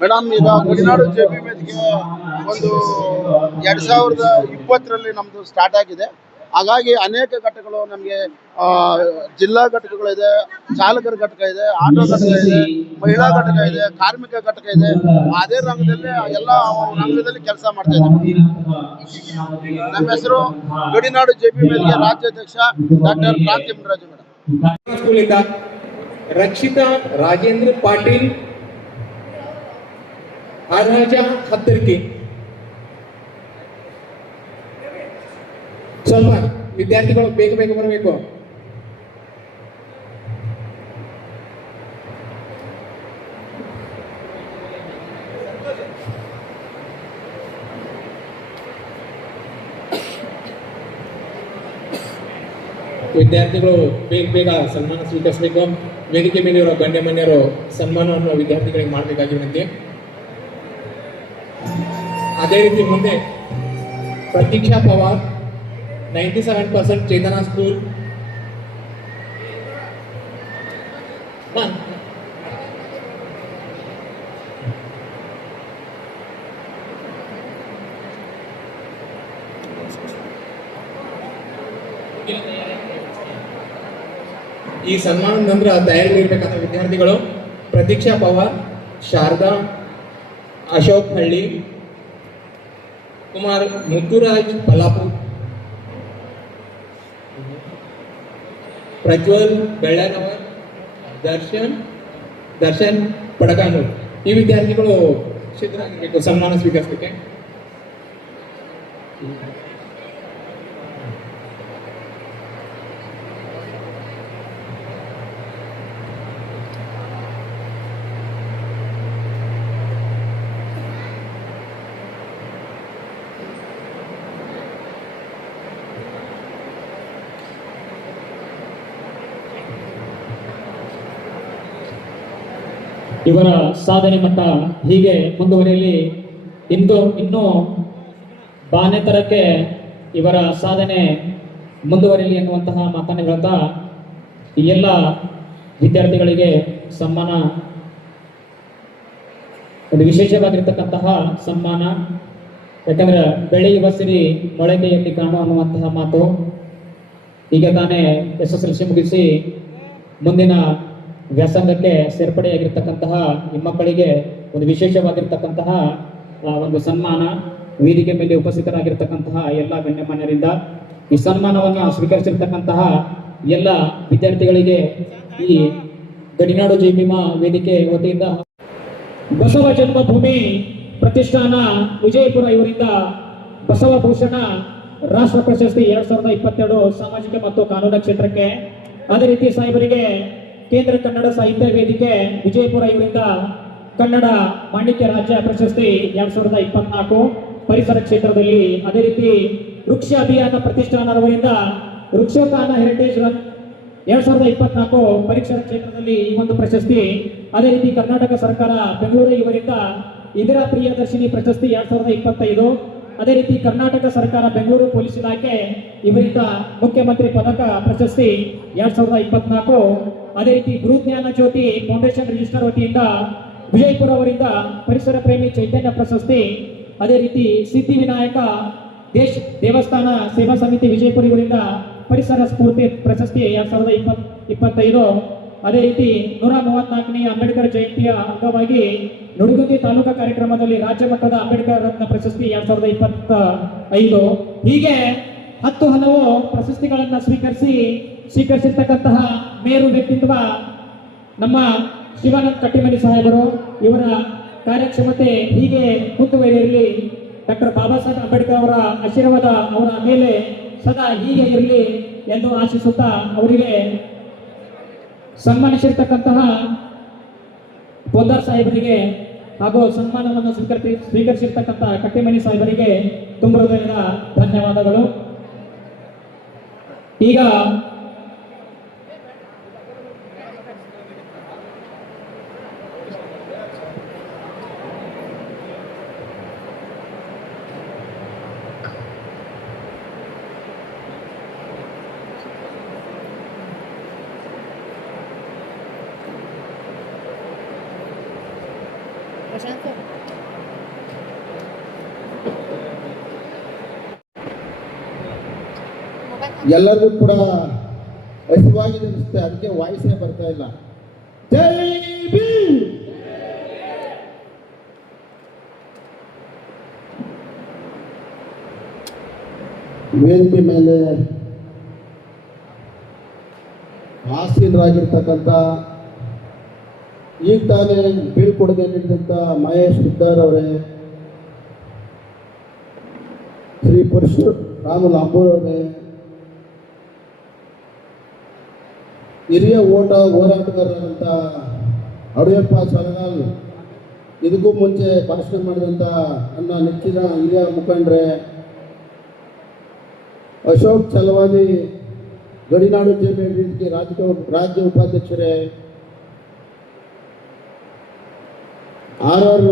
ಮೇಡಮ್ ಈಗ ಗಡಿನಾಡು ಜೆಪಿ ವೇದಿಕೆ ಒಂದು 2020ರಲ್ಲಿ ನಮ್ಮದು ಸ್ಟಾರ್ಟ್ ಆಗಿದೆ. ಹಾಗಾಗಿ ಅನೇಕ ಘಟಕಗಳು ನಮಗೆ ಜಿಲ್ಲಾ ಘಟಕಗಳಿದೆ, ಚಾಲಕರ ಘಟಕ ಇದೆ, ಆಟೋ ಘಟಕ ಇದೆ, ಮಹಿಳಾ ಘಟಕ ಇದೆ, ಕಾರ್ಮಿಕ ಘಟಕ ಇದೆ. ಅದೇ ರಂಗದಲ್ಲಿ ಎಲ್ಲ ರಂಗದಲ್ಲಿ ಕೆಲಸ ಮಾಡ್ತಾ ಇದ್ದೀವಿ. ನಮ್ಮ ಹೆಸರು ಗಡಿನಾಡು ಜೆಪಿ ವೇದಿಕೆ ರಾಜ್ಯಾಧ್ಯಕ್ಷ ಡಾಕ್ಟರ್ ಕ್ರಾಂತಿ ಮುನರಾಜು ಮೇಡಮ್. ಸ್ಕೂಲಿಂದ ರಕ್ಷಿತಾ ರಾಜೇಂದ್ರ ಪಾಟೀಲ್, ಆರಾಜ ಹತ್ತರ್ಕಿ. ಸ್ವಲ್ಪ ವಿದ್ಯಾರ್ಥಿಗಳು ಬೇಗ ಬೇಗ ಬರಬೇಕು. ವಿದ್ಯಾರ್ಥಿಗಳು ಬೇಗ ಬೇಗ ಸನ್ಮಾನ ಸ್ವೀಕರಿಸಬೇಕು. ವೇದಿಕೆ ಮೇಲಿರೋ ಗಣ್ಯಮಾನ್ಯರು ಸನ್ಮಾನವನ್ನು ವಿದ್ಯಾರ್ಥಿಗಳಿಗೆ ಮಾಡಬೇಕಾಗಿ ವಿನಂತಿ. ಅದೇ ರೀತಿ ಮುಂದೆ ಪ್ರತೀಕ್ಷಾ ಪವಾರ್ 97% ಚೇತನಾ ಸ್ಕೂಲ್, ಈ ಸನ್ಮಾನದ ನಂತರ ತಯಾರಿಗಳಿರ್ಬೇಕಾದ ವಿದ್ಯಾರ್ಥಿಗಳು ಪ್ರತೀಕ್ಷಾ ಪವಾರ್, ಶಾರದಾ, ಅಶೋಕ್ ಹಳ್ಳಿ, ಕುಮಾರ್ ಮುತ್ತುರಾಜ್ ಪಲಾಪುರ್, ಪ್ರಜ್ವಲ್ ಬೆಳ್ಳನವರ್, ದರ್ಶನ್ ಪಡಗಾನೂರ್. ಈ ವಿದ್ಯಾರ್ಥಿಗಳು ಸಿದ್ಧರಾಗಿರಬೇಕು ಸನ್ಮಾನ ಸ್ವೀಕರಿಸಲಿಕ್ಕೆ. ಇವರ ಸಾಧನೆ ಮಟ್ಟ ಹೀಗೆ ಮುಂದುವರಿಯಲಿ. ಇನ್ನೂ ಬಾನೆತರಕ್ಕೆ ಇವರ ಸಾಧನೆ ಮುಂದುವರಿಯಲಿ ಎನ್ನುವಂತಹ ಮಾತನ್ನು ಹೇಳ್ತಾ ಈ ಎಲ್ಲ ವಿದ್ಯಾರ್ಥಿಗಳಿಗೆ ಸನ್ಮಾನ ಒಂದು ವಿಶೇಷವಾಗಿರ್ತಕ್ಕಂತಹ ಸನ್ಮಾನ. ಯಾಕಂದ್ರೆ ಬೆಳೆಯುವ ಸಿರಿ ಮೊಳಕೆಯಲ್ಲಿ ಕಾಣು ಅನ್ನುವಂತಹ ಮಾತು. ಈಗ ತಾನೇ SSLC ಮುಗಿಸಿ ಮುಂದಿನ ವ್ಯಾಸಂಗಕ್ಕೆ ಸೇರ್ಪಡೆಯಾಗಿರ್ತಕ್ಕಂತಹ ಈ ಮಕ್ಕಳಿಗೆ ಒಂದು ವಿಶೇಷವಾಗಿರ್ತಕ್ಕಂತಹ ಒಂದು ಸನ್ಮಾನ. ವೇದಿಕೆ ಮೇಲೆ ಉಪಸ್ಥಿತರಾಗಿರ್ತಕ್ಕಂತಹ ಎಲ್ಲ ಗಣ್ಯಮಾನ್ಯರಿಂದ ಈ ಸನ್ಮಾನವನ್ನು ಸ್ವೀಕರಿಸಿರ್ತಕ್ಕಂತಹ ಎಲ್ಲ ವಿದ್ಯಾರ್ಥಿಗಳಿಗೆ ಈ ಗಡಿನಾಡು ಜೈಭೀಮ ವೇದಿಕೆ ವತಿಯಿಂದ ಬಸವ ಜನ್ಮಭೂಮಿ ಪ್ರತಿಷ್ಠಾನ ವಿಜಯಪುರ ಇವರಿಂದ ಬಸವಭೂಷಣ ರಾಷ್ಟ್ರ ಪ್ರಶಸ್ತಿ 2022 ಸಾಮಾಜಿಕ ಮತ್ತು ಕಾನೂನು ಕ್ಷೇತ್ರಕ್ಕೆ. ಅದೇ ರೀತಿ ಸಾಹೇಬರಿಗೆ ಕೇಂದ್ರ ಕನ್ನಡ ಸಾಹಿತ್ಯ ವೇದಿಕೆ ವಿಜಯಪುರ ಇವರಿಂದ ಕನ್ನಡ ಮಾಣಿಕ್ಯ ರಾಜ್ಯ ಪ್ರಶಸ್ತಿ 2024 ಪರಿಸರ ಕ್ಷೇತ್ರದಲ್ಲಿ. ಅದೇ ರೀತಿ ವೃಕ್ಷ ಅಭಿಯಾನ ಪ್ರತಿಷ್ಠಾನದವರಿಂದ ವೃಕ್ಷೋತ್ಥಾನ ಹೆರಿಟೇಜ್ ರನ್ 2024 ಪರಿಸರ ಕ್ಷೇತ್ರದಲ್ಲಿ ಈ ಒಂದು ಪ್ರಶಸ್ತಿ. ಅದೇ ರೀತಿ ಕರ್ನಾಟಕ ಸರ್ಕಾರ ಬೆಂಗಳೂರು ಇವರಿಂದ ಇಂದಿರಾ ಪ್ರಿಯದರ್ಶಿನಿ ಪ್ರಶಸ್ತಿ 2025. ಅದೇ ರೀತಿ ಕರ್ನಾಟಕ ಸರ್ಕಾರ ಬೆಂಗಳೂರು ಪೊಲೀಸ್ ಇಲಾಖೆ ಇವರಿಂದ ಮುಖ್ಯಮಂತ್ರಿ ಪದಕ ಪ್ರಶಸ್ತಿ 2024. ಅದೇ ರೀತಿ ಗುರುಜ್ಞಾನ ಜ್ಯೋತಿ ಫೌಂಡೇಶನ್ ರಿಜಿಸ್ಟರ್ ವತಿಯಿಂದ ವಿಜಯಪುರ ಅವರಿಂದ ಪರಿಸರ ಪ್ರೇಮಿ ಚೈತನ್ಯ ಪ್ರಶಸ್ತಿ. ಅದೇ ರೀತಿ ಸಿದ್ಧಿವಿನಾಯಕ ದೇವಸ್ಥಾನ ಸೇವಾ ಸಮಿತಿ ವಿಜಯಪುರ ಇವರಿಂದ ಪರಿಸರ ಸ್ಫೂರ್ತಿ ಪ್ರಶಸ್ತಿ 2025. ಅದೇ ರೀತಿ 134ನೇ ಅಂಬೇಡ್ಕರ್ ಜಯಂತಿಯ ಅಂಗವಾಗಿ ನುಡಿಗುಂದಿ ತಾಲೂಕಾ ಕಾರ್ಯಕ್ರಮದಲ್ಲಿ ರಾಜ್ಯ ಮಟ್ಟದ ಅಂಬೇಡ್ಕರ್ ರತ್ನ ಪ್ರಶಸ್ತಿ 2025. ಹೀಗೆ 10 ಹಲವು ಪ್ರಶಸ್ತಿಗಳನ್ನು ಸ್ವೀಕರಿಸಿರ್ತಕ್ಕಂತಹ ಮೇರು ವ್ಯಕ್ತಿತ್ವ ನಮ್ಮ ಶಿವಾನಂದ ಕಟ್ಟಿಮನಿ ಸಾಹೇಬರು. ಇವರ ಕಾರ್ಯಕ್ಷಮತೆ ಹೀಗೆ ಮುಂದುವರಿಯಲಿ. ಡಾಕ್ಟರ್ ಬಾಬಾ ಸಾಹೇಬ್ ಅಂಬೇಡ್ಕರ್ ಅವರ ಆಶೀರ್ವಾದ ಅವರ ಮೇಲೆ ಸದಾ ಹೀಗೆ ಇರಲಿ ಎಂದು ಆಶಿಸುತ್ತಾ ಅವರಿಗೆ ಸನ್ಮಾನಿಸಿರ್ತಕ್ಕಂತಹ ಪೊದ್ದಾರ್ ಸಾಹೇಬರಿಗೆ ಹಾಗೂ ಸನ್ಮಾನವನ್ನು ಸ್ವೀಕರಿಸಿರ್ತಕ್ಕಂತಹ ಕಟ್ಟಿಮನಿ ಸಾಹೇಬರಿಗೆ ತುಂಬ ಹೃದಯದ ಧನ್ಯವಾದಗಳು. ಈಗ ಎಲ್ಲರಿಗೂ ಕೂಡ ಹಸಿವಾಗಿದೆ ಅನಿಸುತ್ತೆ, ಅದಕ್ಕೆ ವಾಯ್ಸೇ ಬರ್ತಾ ಇಲ್ಲ. ಜೈ ಭೀಮ್. ವೇದಿಕೆ ಮೇಲೆ ಆಸೀನರಾಗಿರ್ತಕ್ಕಂಥ ಈಗ ತಾನೇ ಬೀಳ್ಕೊಡುಗೆ ನೀಡಿದಂಥ ಮಹೇಶ್ ಹುದ್ದಾರ್ ಅವರೇ, ಶ್ರೀ ಪರಶುರಾಮ ಲಾಂಬೂರ್ ಅವರೇ, ಹಿರಿಯ ಹೋರಾಟಗಾರರಾದಂಥ ಅಡಿಯಪ್ಪ ಸಲಗಾಲ್, ಇದಕ್ಕೂ ಮುಂಚೆ ಭಾಷಣ ಮಾಡಿದಂಥ ನನ್ನ ನೆಚ್ಚಿನ ಹಿರಿಯ ಮುಖಂಡರೇ, ಅಶೋಕ್ ಚಲವಾದಿ ಗಡಿನಾಡು ವೇದಿಕೆ ರಾಜ್ಯ ಉಪಾಧ್ಯಕ್ಷರೇ, RR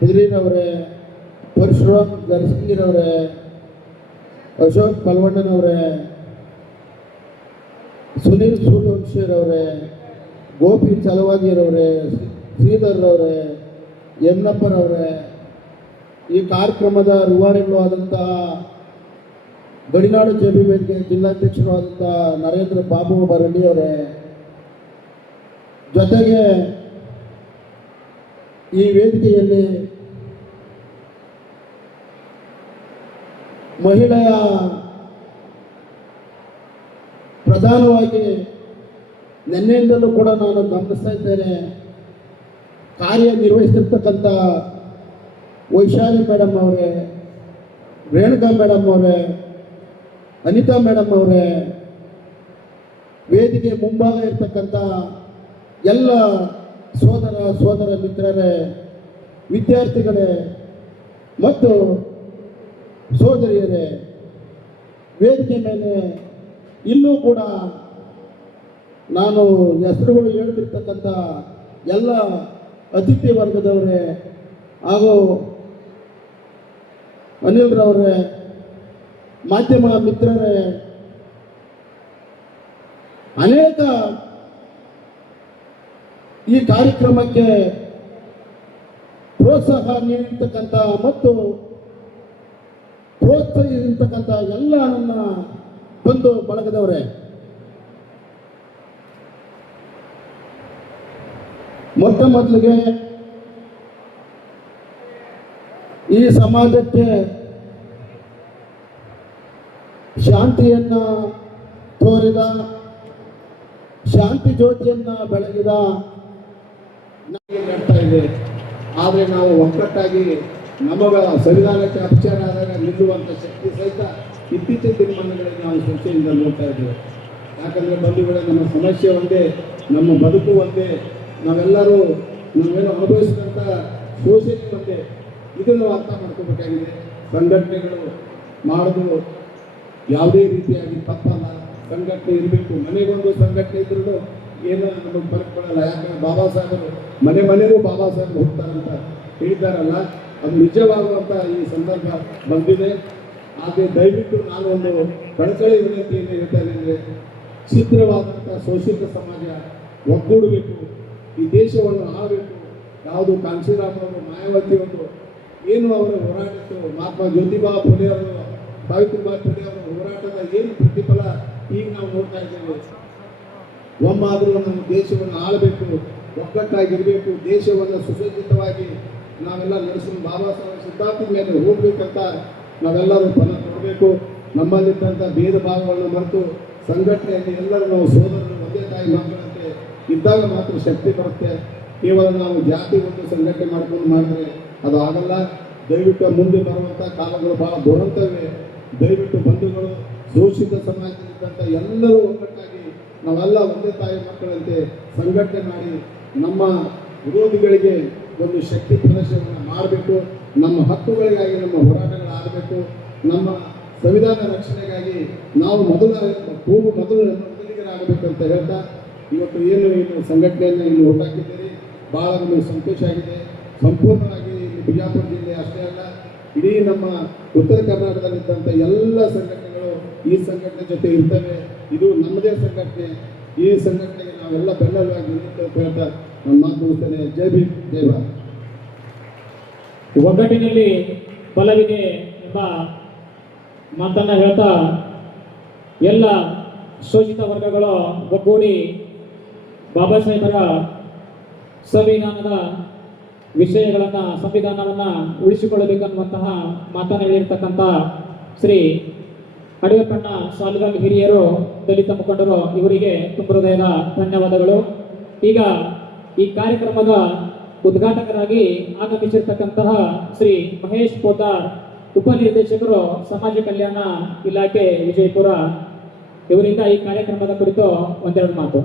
ಹಿರಿಯರವರೇ, ಪರಶುರಾಮ್ ಗರ್ಸಿಂಗಿರವರೇ, ಅಶೋಕ್ ಪಲ್ವಣ್ಣನವರೇ, ಸುನೀಲ್ ಸೂರ್ಯವಂಶಿಯರವರೇ, ಗೋಪಿ ಚಲವಾದಿಯರವರೇ, ಶ್ರೀಧರ್ರವರೇ, ಯಮ್ನಪ್ಪರವರೇ, ಈ ಕಾರ್ಯಕ್ರಮದ ರೂವಾರಿಗಳು ಆದಂತಹ ಗಡಿನಾಡು ಜೆಬಿ ವೇದಿಕೆ ಜಿಲ್ಲಾಧ್ಯಕ್ಷರು ಆದಂತಹ ನರೇಂದ್ರ ಬಾಬು ಬರಡ್ಡಿಯವರೇ, ಜೊತೆಗೆ ಈ ವೇದಿಕೆಯಲ್ಲಿ ಮಹಿಳೆಯ ಪ್ರಧಾನವಾಗಿ ನಿನ್ನೆಯಿಂದಲೂ ಕೂಡ ನಾನು ಗಮನಿಸ್ತಾ ಇದ್ದೇನೆ, ಕಾರ್ಯನಿರ್ವಹಿಸ್ತಿರ್ತಕ್ಕಂಥ ವೈಶಾಲಿ ಮೇಡಮ್ ಅವರೇ, ರೇಣುಕಾ ಮೇಡಮ್ ಅವರೇ, ಅನಿತಾ ಮೇಡಮ್ ಅವರೇ, ವೇದಿಕೆ ಮುಂಭಾಗ ಇರ್ತಕ್ಕಂಥ ಎಲ್ಲ ಸೋದರ ಮಿತ್ರರೇ, ವಿದ್ಯಾರ್ಥಿಗಳೇ ಮತ್ತು ಸೋದರಿಯರೇ, ವೇದಿಕೆ ಮೇಲೆ ಇನ್ನೂ ಕೂಡ ನಾನು ಹೆಸರುಗಳು ಹೇಳ್ತಿರ್ತಕ್ಕಂಥ ಎಲ್ಲ ಅತಿಥಿ ವರ್ಗದವರೇ ಹಾಗೂ ಅನಿಲ್ರವರೇ, ಮಾಧ್ಯಮ ಮಿತ್ರರೇ, ಅನೇಕ ಈ ಕಾರ್ಯಕ್ರಮಕ್ಕೆ ಪ್ರೋತ್ಸಾಹ ನೀಡಿರ್ತಕ್ಕಂಥ ಮತ್ತು ಪ್ರೋತ್ಸಾಹಿಸಿರ್ತಕ್ಕಂಥ ಎಲ್ಲ ನನ್ನ ಬಂಧು ಬಳಗದವರೇ, ಮೊಟ್ಟ ಮೊದಲಿಗೆ ಈ ಸಮಾಜಕ್ಕೆ ಶಾಂತಿಯನ್ನ ತೋರಿದ, ಶಾಂತಿ ಜ್ಯೋತಿಯನ್ನ ಬೆಳಗಿದ ನಮಗೆ ನಡ್ತಾ ಇದೆ. ಆದರೆ ನಾವು ಒಕ್ಕಟ್ಟಾಗಿ ನಮಗ ಸಂವಿಧಾನಕ್ಕೆ ಅಪಚಾರ ಆದಾಗ ನಿಲ್ಲುವಂಥ ಶಕ್ತಿ ಸಹಿತ ಇತ್ತೀಚಿನ ದಿನಮಾನಗಳಲ್ಲಿ ನಾವು ಸಂಸ್ಥೆಯಿಂದ ನೋಡ್ತಾ ಇದ್ದೇವೆ. ಯಾಕಂದರೆ ಬಂಧುಗಳೇ, ನಮ್ಮ ಸಮಸ್ಯೆ ಒಂದೇ, ನಮ್ಮ ಬದುಕು ಒಂದೇ, ನಾವೆಲ್ಲರೂ ನಾವೇನು ಅನುಭವಿಸಿದಂಥ ಶೋಷಣೆ ಒಂದೇ. ಇದನ್ನು ಅರ್ಥ ಮಾಡ್ಕೋಬೇಕಾಗಿದೆ. ಸಂಘಟನೆಗಳು ಮಾಡೋದು ಯಾವುದೇ ರೀತಿಯಾಗಿ ತಪ್ಪಲ್ಲ. ಸಂಘಟನೆ ಇರಬೇಕು. ಮನೆಗೊಂದು ಸಂಘಟನೆ ಇದ್ರೂ ಏನೋ ನಮಗೆ ಫರಕ್ ಪಡಲ್ಲ. ಯಾಕಂದ್ರೆ ಬಾಬಾ ಸಾಹೇಬರು ಮನೆಗೂ ಬಾಬಾ ಸಾಹೇಬ್ ಹೋಗ್ತಾರಂತ ಹೇಳಿದ್ದಾರಲ್ಲ, ಅದು ನಿಜವಾಗುವಂಥ ಈ ಸಂದರ್ಭ ಬಂದಿದೆ. ಆದರೆ ದಯವಿಟ್ಟು ನಾನು ಒಂದು ಕಳಕಳಿ ವಿನಂತಿಯನ್ನು ಹೇಳ್ತೇನೆ ಅಂದರೆ, ಛಿದ್ರವಾದಂಥ ಶೋಷಿತ ಸಮಾಜ ಒಗ್ಗೂಡಬೇಕು, ಈ ದೇಶವನ್ನು ಆಳಬೇಕು. ಯಾವುದು ಕಾಂಶಿರಾಮವರು, ಮಾಯಾವತಿಯವರು ಏನು ಅವರು ಹೋರಾಡಿತ್ತು, ಮಹಾತ್ಮ ಜ್ಯೋತಿಬಾ ಫುಲೆ ಅವರು, ಸಾವಿತ್ರಿಬಾಯಿ ಫುಲೆ ಅವರ ಹೋರಾಟದ ಏನು ಪ್ರತಿಫಲ ಈಗ ನಾವು ನೋಡ್ತಾ ಇದ್ದೇವೆ. ಒಮ್ಮಾದರೂ ನಮ್ಮ ದೇಶವನ್ನು ಆಳಬೇಕು, ಒಗ್ಗಟ್ಟಾಗಿರಬೇಕು, ದೇಶವನ್ನು ಸುಸಜ್ಜಿತವಾಗಿ ನಾವೆಲ್ಲ ನಡೆಸಲು ಬಾಬಾ ಸಾಹೇಬ್ ಸಿದ್ಧಾಂತದ ಮೇಲೆ ಹೋಗ್ಬೇಕಂತ ನಾವೆಲ್ಲರೂ ಫಲ ಕೊಡಬೇಕು. ನಮ್ಮಲ್ಲಿದ್ದಂಥ ಭೇದ ಭಾವಗಳನ್ನು ಮರೆತು ಸಂಘಟನೆಯಲ್ಲಿ ಎಲ್ಲರೂ ನಾವು ಸೋದರರು, ಒಂದೇ ತಾಯಿ ಮಕ್ಕಳಂತೆ ಇದ್ದಾಗ ಮಾತ್ರ ಶಕ್ತಿ ಬರುತ್ತೆ. ಕೇವಲ ನಾವು ಜಾತಿ ಒಂದು ಸಂಘಟನೆ ಮಾಡ್ಕೊಂಡು ಮಾಡಿದ್ರೆ ಅದು ಆಗಲ್ಲ. ದಯವಿಟ್ಟು ಮುಂದೆ ಬರುವಂಥ ಕಾಲಗಳು ಭಾಳ ದುರಂತವೆ. ದಯವಿಟ್ಟು ಬಂಧುಗಳು, ಶೋಷಿತ ಸಮಾಜದಲ್ಲಿದ್ದಂಥ ಎಲ್ಲರೂ ಒಗ್ಗಟ್ಟಾಗಿ ನಾವೆಲ್ಲ ಒಂದೇ ತಾಯಿ ಮಕ್ಕಳಂತೆ ಸಂಘಟನೆ ಮಾಡಿ ನಮ್ಮ ವಿರೋಧಿಗಳಿಗೆ ಒಂದು ಶಕ್ತಿ ಪ್ರದರ್ಶನವನ್ನು ಮಾಡಬೇಕು. ನಮ್ಮ ಹಕ್ಕುಗಳಿಗಾಗಿ ನಮ್ಮ ಹೋರಾಟಗಳಾಗಬೇಕು. ನಮ್ಮ ಸಂವಿಧಾನ ರಕ್ಷಣೆಗಾಗಿ ನಾವು ಮೊದಲಿಗರಾಗಬೇಕಂತ ಹೇಳ್ತಾ, ಇವತ್ತು ಏನು ಸಂಘಟನೆಯನ್ನು ಇಲ್ಲಿ ಹೊರಟಾಕಿದ್ದೀರಿ, ಭಾಳ ನಮಗೆ ಸಂತೋಷ ಆಗಿದೆ. ಸಂಪೂರ್ಣವಾಗಿ ಇಲ್ಲಿ ಬಿಜಾಪುರ ಜಿಲ್ಲೆ ಅಷ್ಟೇ ಅಲ್ಲ, ಇಡೀ ನಮ್ಮ ಉತ್ತರ ಕರ್ನಾಟಕದಲ್ಲಿದ್ದಂಥ ಎಲ್ಲ ಸಂಘಟನೆಗಳು ಈ ಸಂಘಟನೆ ಜೊತೆ ಇರ್ತವೆ. ಇದು ನಮ್ಮದೇ ಸಂಘಟನೆ. ಈ ಸಂಘಟನೆಗೆ ನಾವೆಲ್ಲ ಬೆನ್ನೆಲುಬಾಗಿ ನಿಲ್ಲುತ್ತೆ ಅಂತ ಹೇಳ್ತಾ ನಾನು ಮಾತು ಮುಗಿಸ್ತೇನೆ. ಜೈ ಭೀಮ್, ಜೈ ಭಾರತ್. ಒಗ್ಗಟ್ಟಿನಲ್ಲಿ ಬಲವಿದೆ ಎಂಬ ಮಾತನ್ನ ಹೇಳ್ತಾ, ಎಲ್ಲ ಶೋಷಿತ ವರ್ಗಗಳು ಒಗ್ಗೂಡಿ ಬಾಬಾ ಸಾಹೇಬರ ಸಂವಿಧಾನದ ವಿಷಯಗಳನ್ನು, ಸಂವಿಧಾನವನ್ನು ಉಳಿಸಿಕೊಳ್ಳಬೇಕನ್ನುವಂತಹ ಮಾತನ್ನು ಹೇಳಿರ್ತಕ್ಕಂಥ ಶ್ರೀ ಅಡಿಯಪ್ಪಣ್ಣ ಸಾಲುಗಲ್ ಹಿರಿಯರು, ದಲಿತ ಮುಖಂಡರು, ಇವರಿಗೆ ತುಂಬ ಹೃದಯದ ಧನ್ಯವಾದಗಳು. ಈಗ ಈ ಕಾರ್ಯಕ್ರಮದ ಉದ್ಘಾಟಕರಾಗಿ ಆಗಮಿಸಿರ್ತಕ್ಕಂತಹ ಶ್ರೀ ಮಹೇಶ್ ಪೋದಾರ್, ಉಪನಿರ್ದೇಶಕರು, ಸಮಾಜ ಕಲ್ಯಾಣ ಇಲಾಖೆ ವಿಜಯಪುರ, ಇವರಿಂದ ಈ ಕಾರ್ಯಕ್ರಮದ ಕುರಿತು ಒಂದೆರಡು ಮಾತು.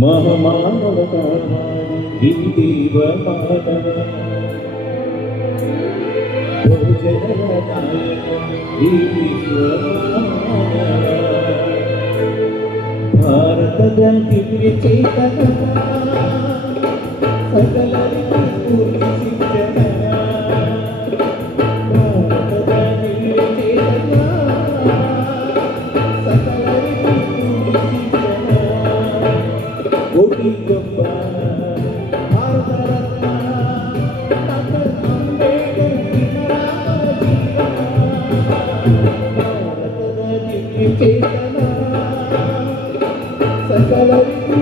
ಮಹಾಮಾನವತಾರಿ ದೇವ ಮಾನವ ಭೋಜನ ಈ ವಿಶ್ವಮಾನವ ಭಾರತದ ದಿವ್ಯ ಚೇತನ ಸಕಲರಿಗೂ ಪೂರ್ತಿ ಸಿಂಚನ ಭಾರತದ ದಿವ್ಯ ಚೇತನ ಸಕಲರಿಗೂ ಪೂರ್ತಿ ಸಿಂಚನ ಕೋಟಿಗೊಬ್ಬ ಭಾರತ ರತ್ನ ಡಾಕ್ಟರ್ ಅಂಬೇಡ್ಕರ್ ಭಾರತದ ದಿವ್ಯ ಚೇತನ ಸಕಲರಿಗೂ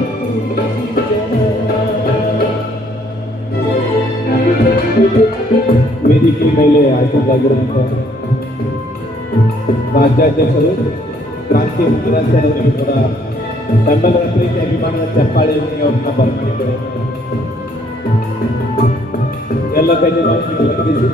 ವೇದಿಕೆ ಮೇಲೆ ಆಯ್ಕೆಯಾಗಿರುವಂತಹ ರಾಜ್ಯಾಧ್ಯಕ್ಷರು ಕ್ರಾಂತಿ ಕೂಡ ತಮ್ಮೆಲ್ಲರ ಪ್ರೀತಿ ಅಭಿಮಾನದ ಚಪ್ಪಾಳೆಯನ್ನು ಅವ್ರನ್ನ ಬರ್ಕೊಂಡಿದ್ದಾರೆ. ಎಲ್ಲ ಕೈಲಿ ವಂದಿಸಿ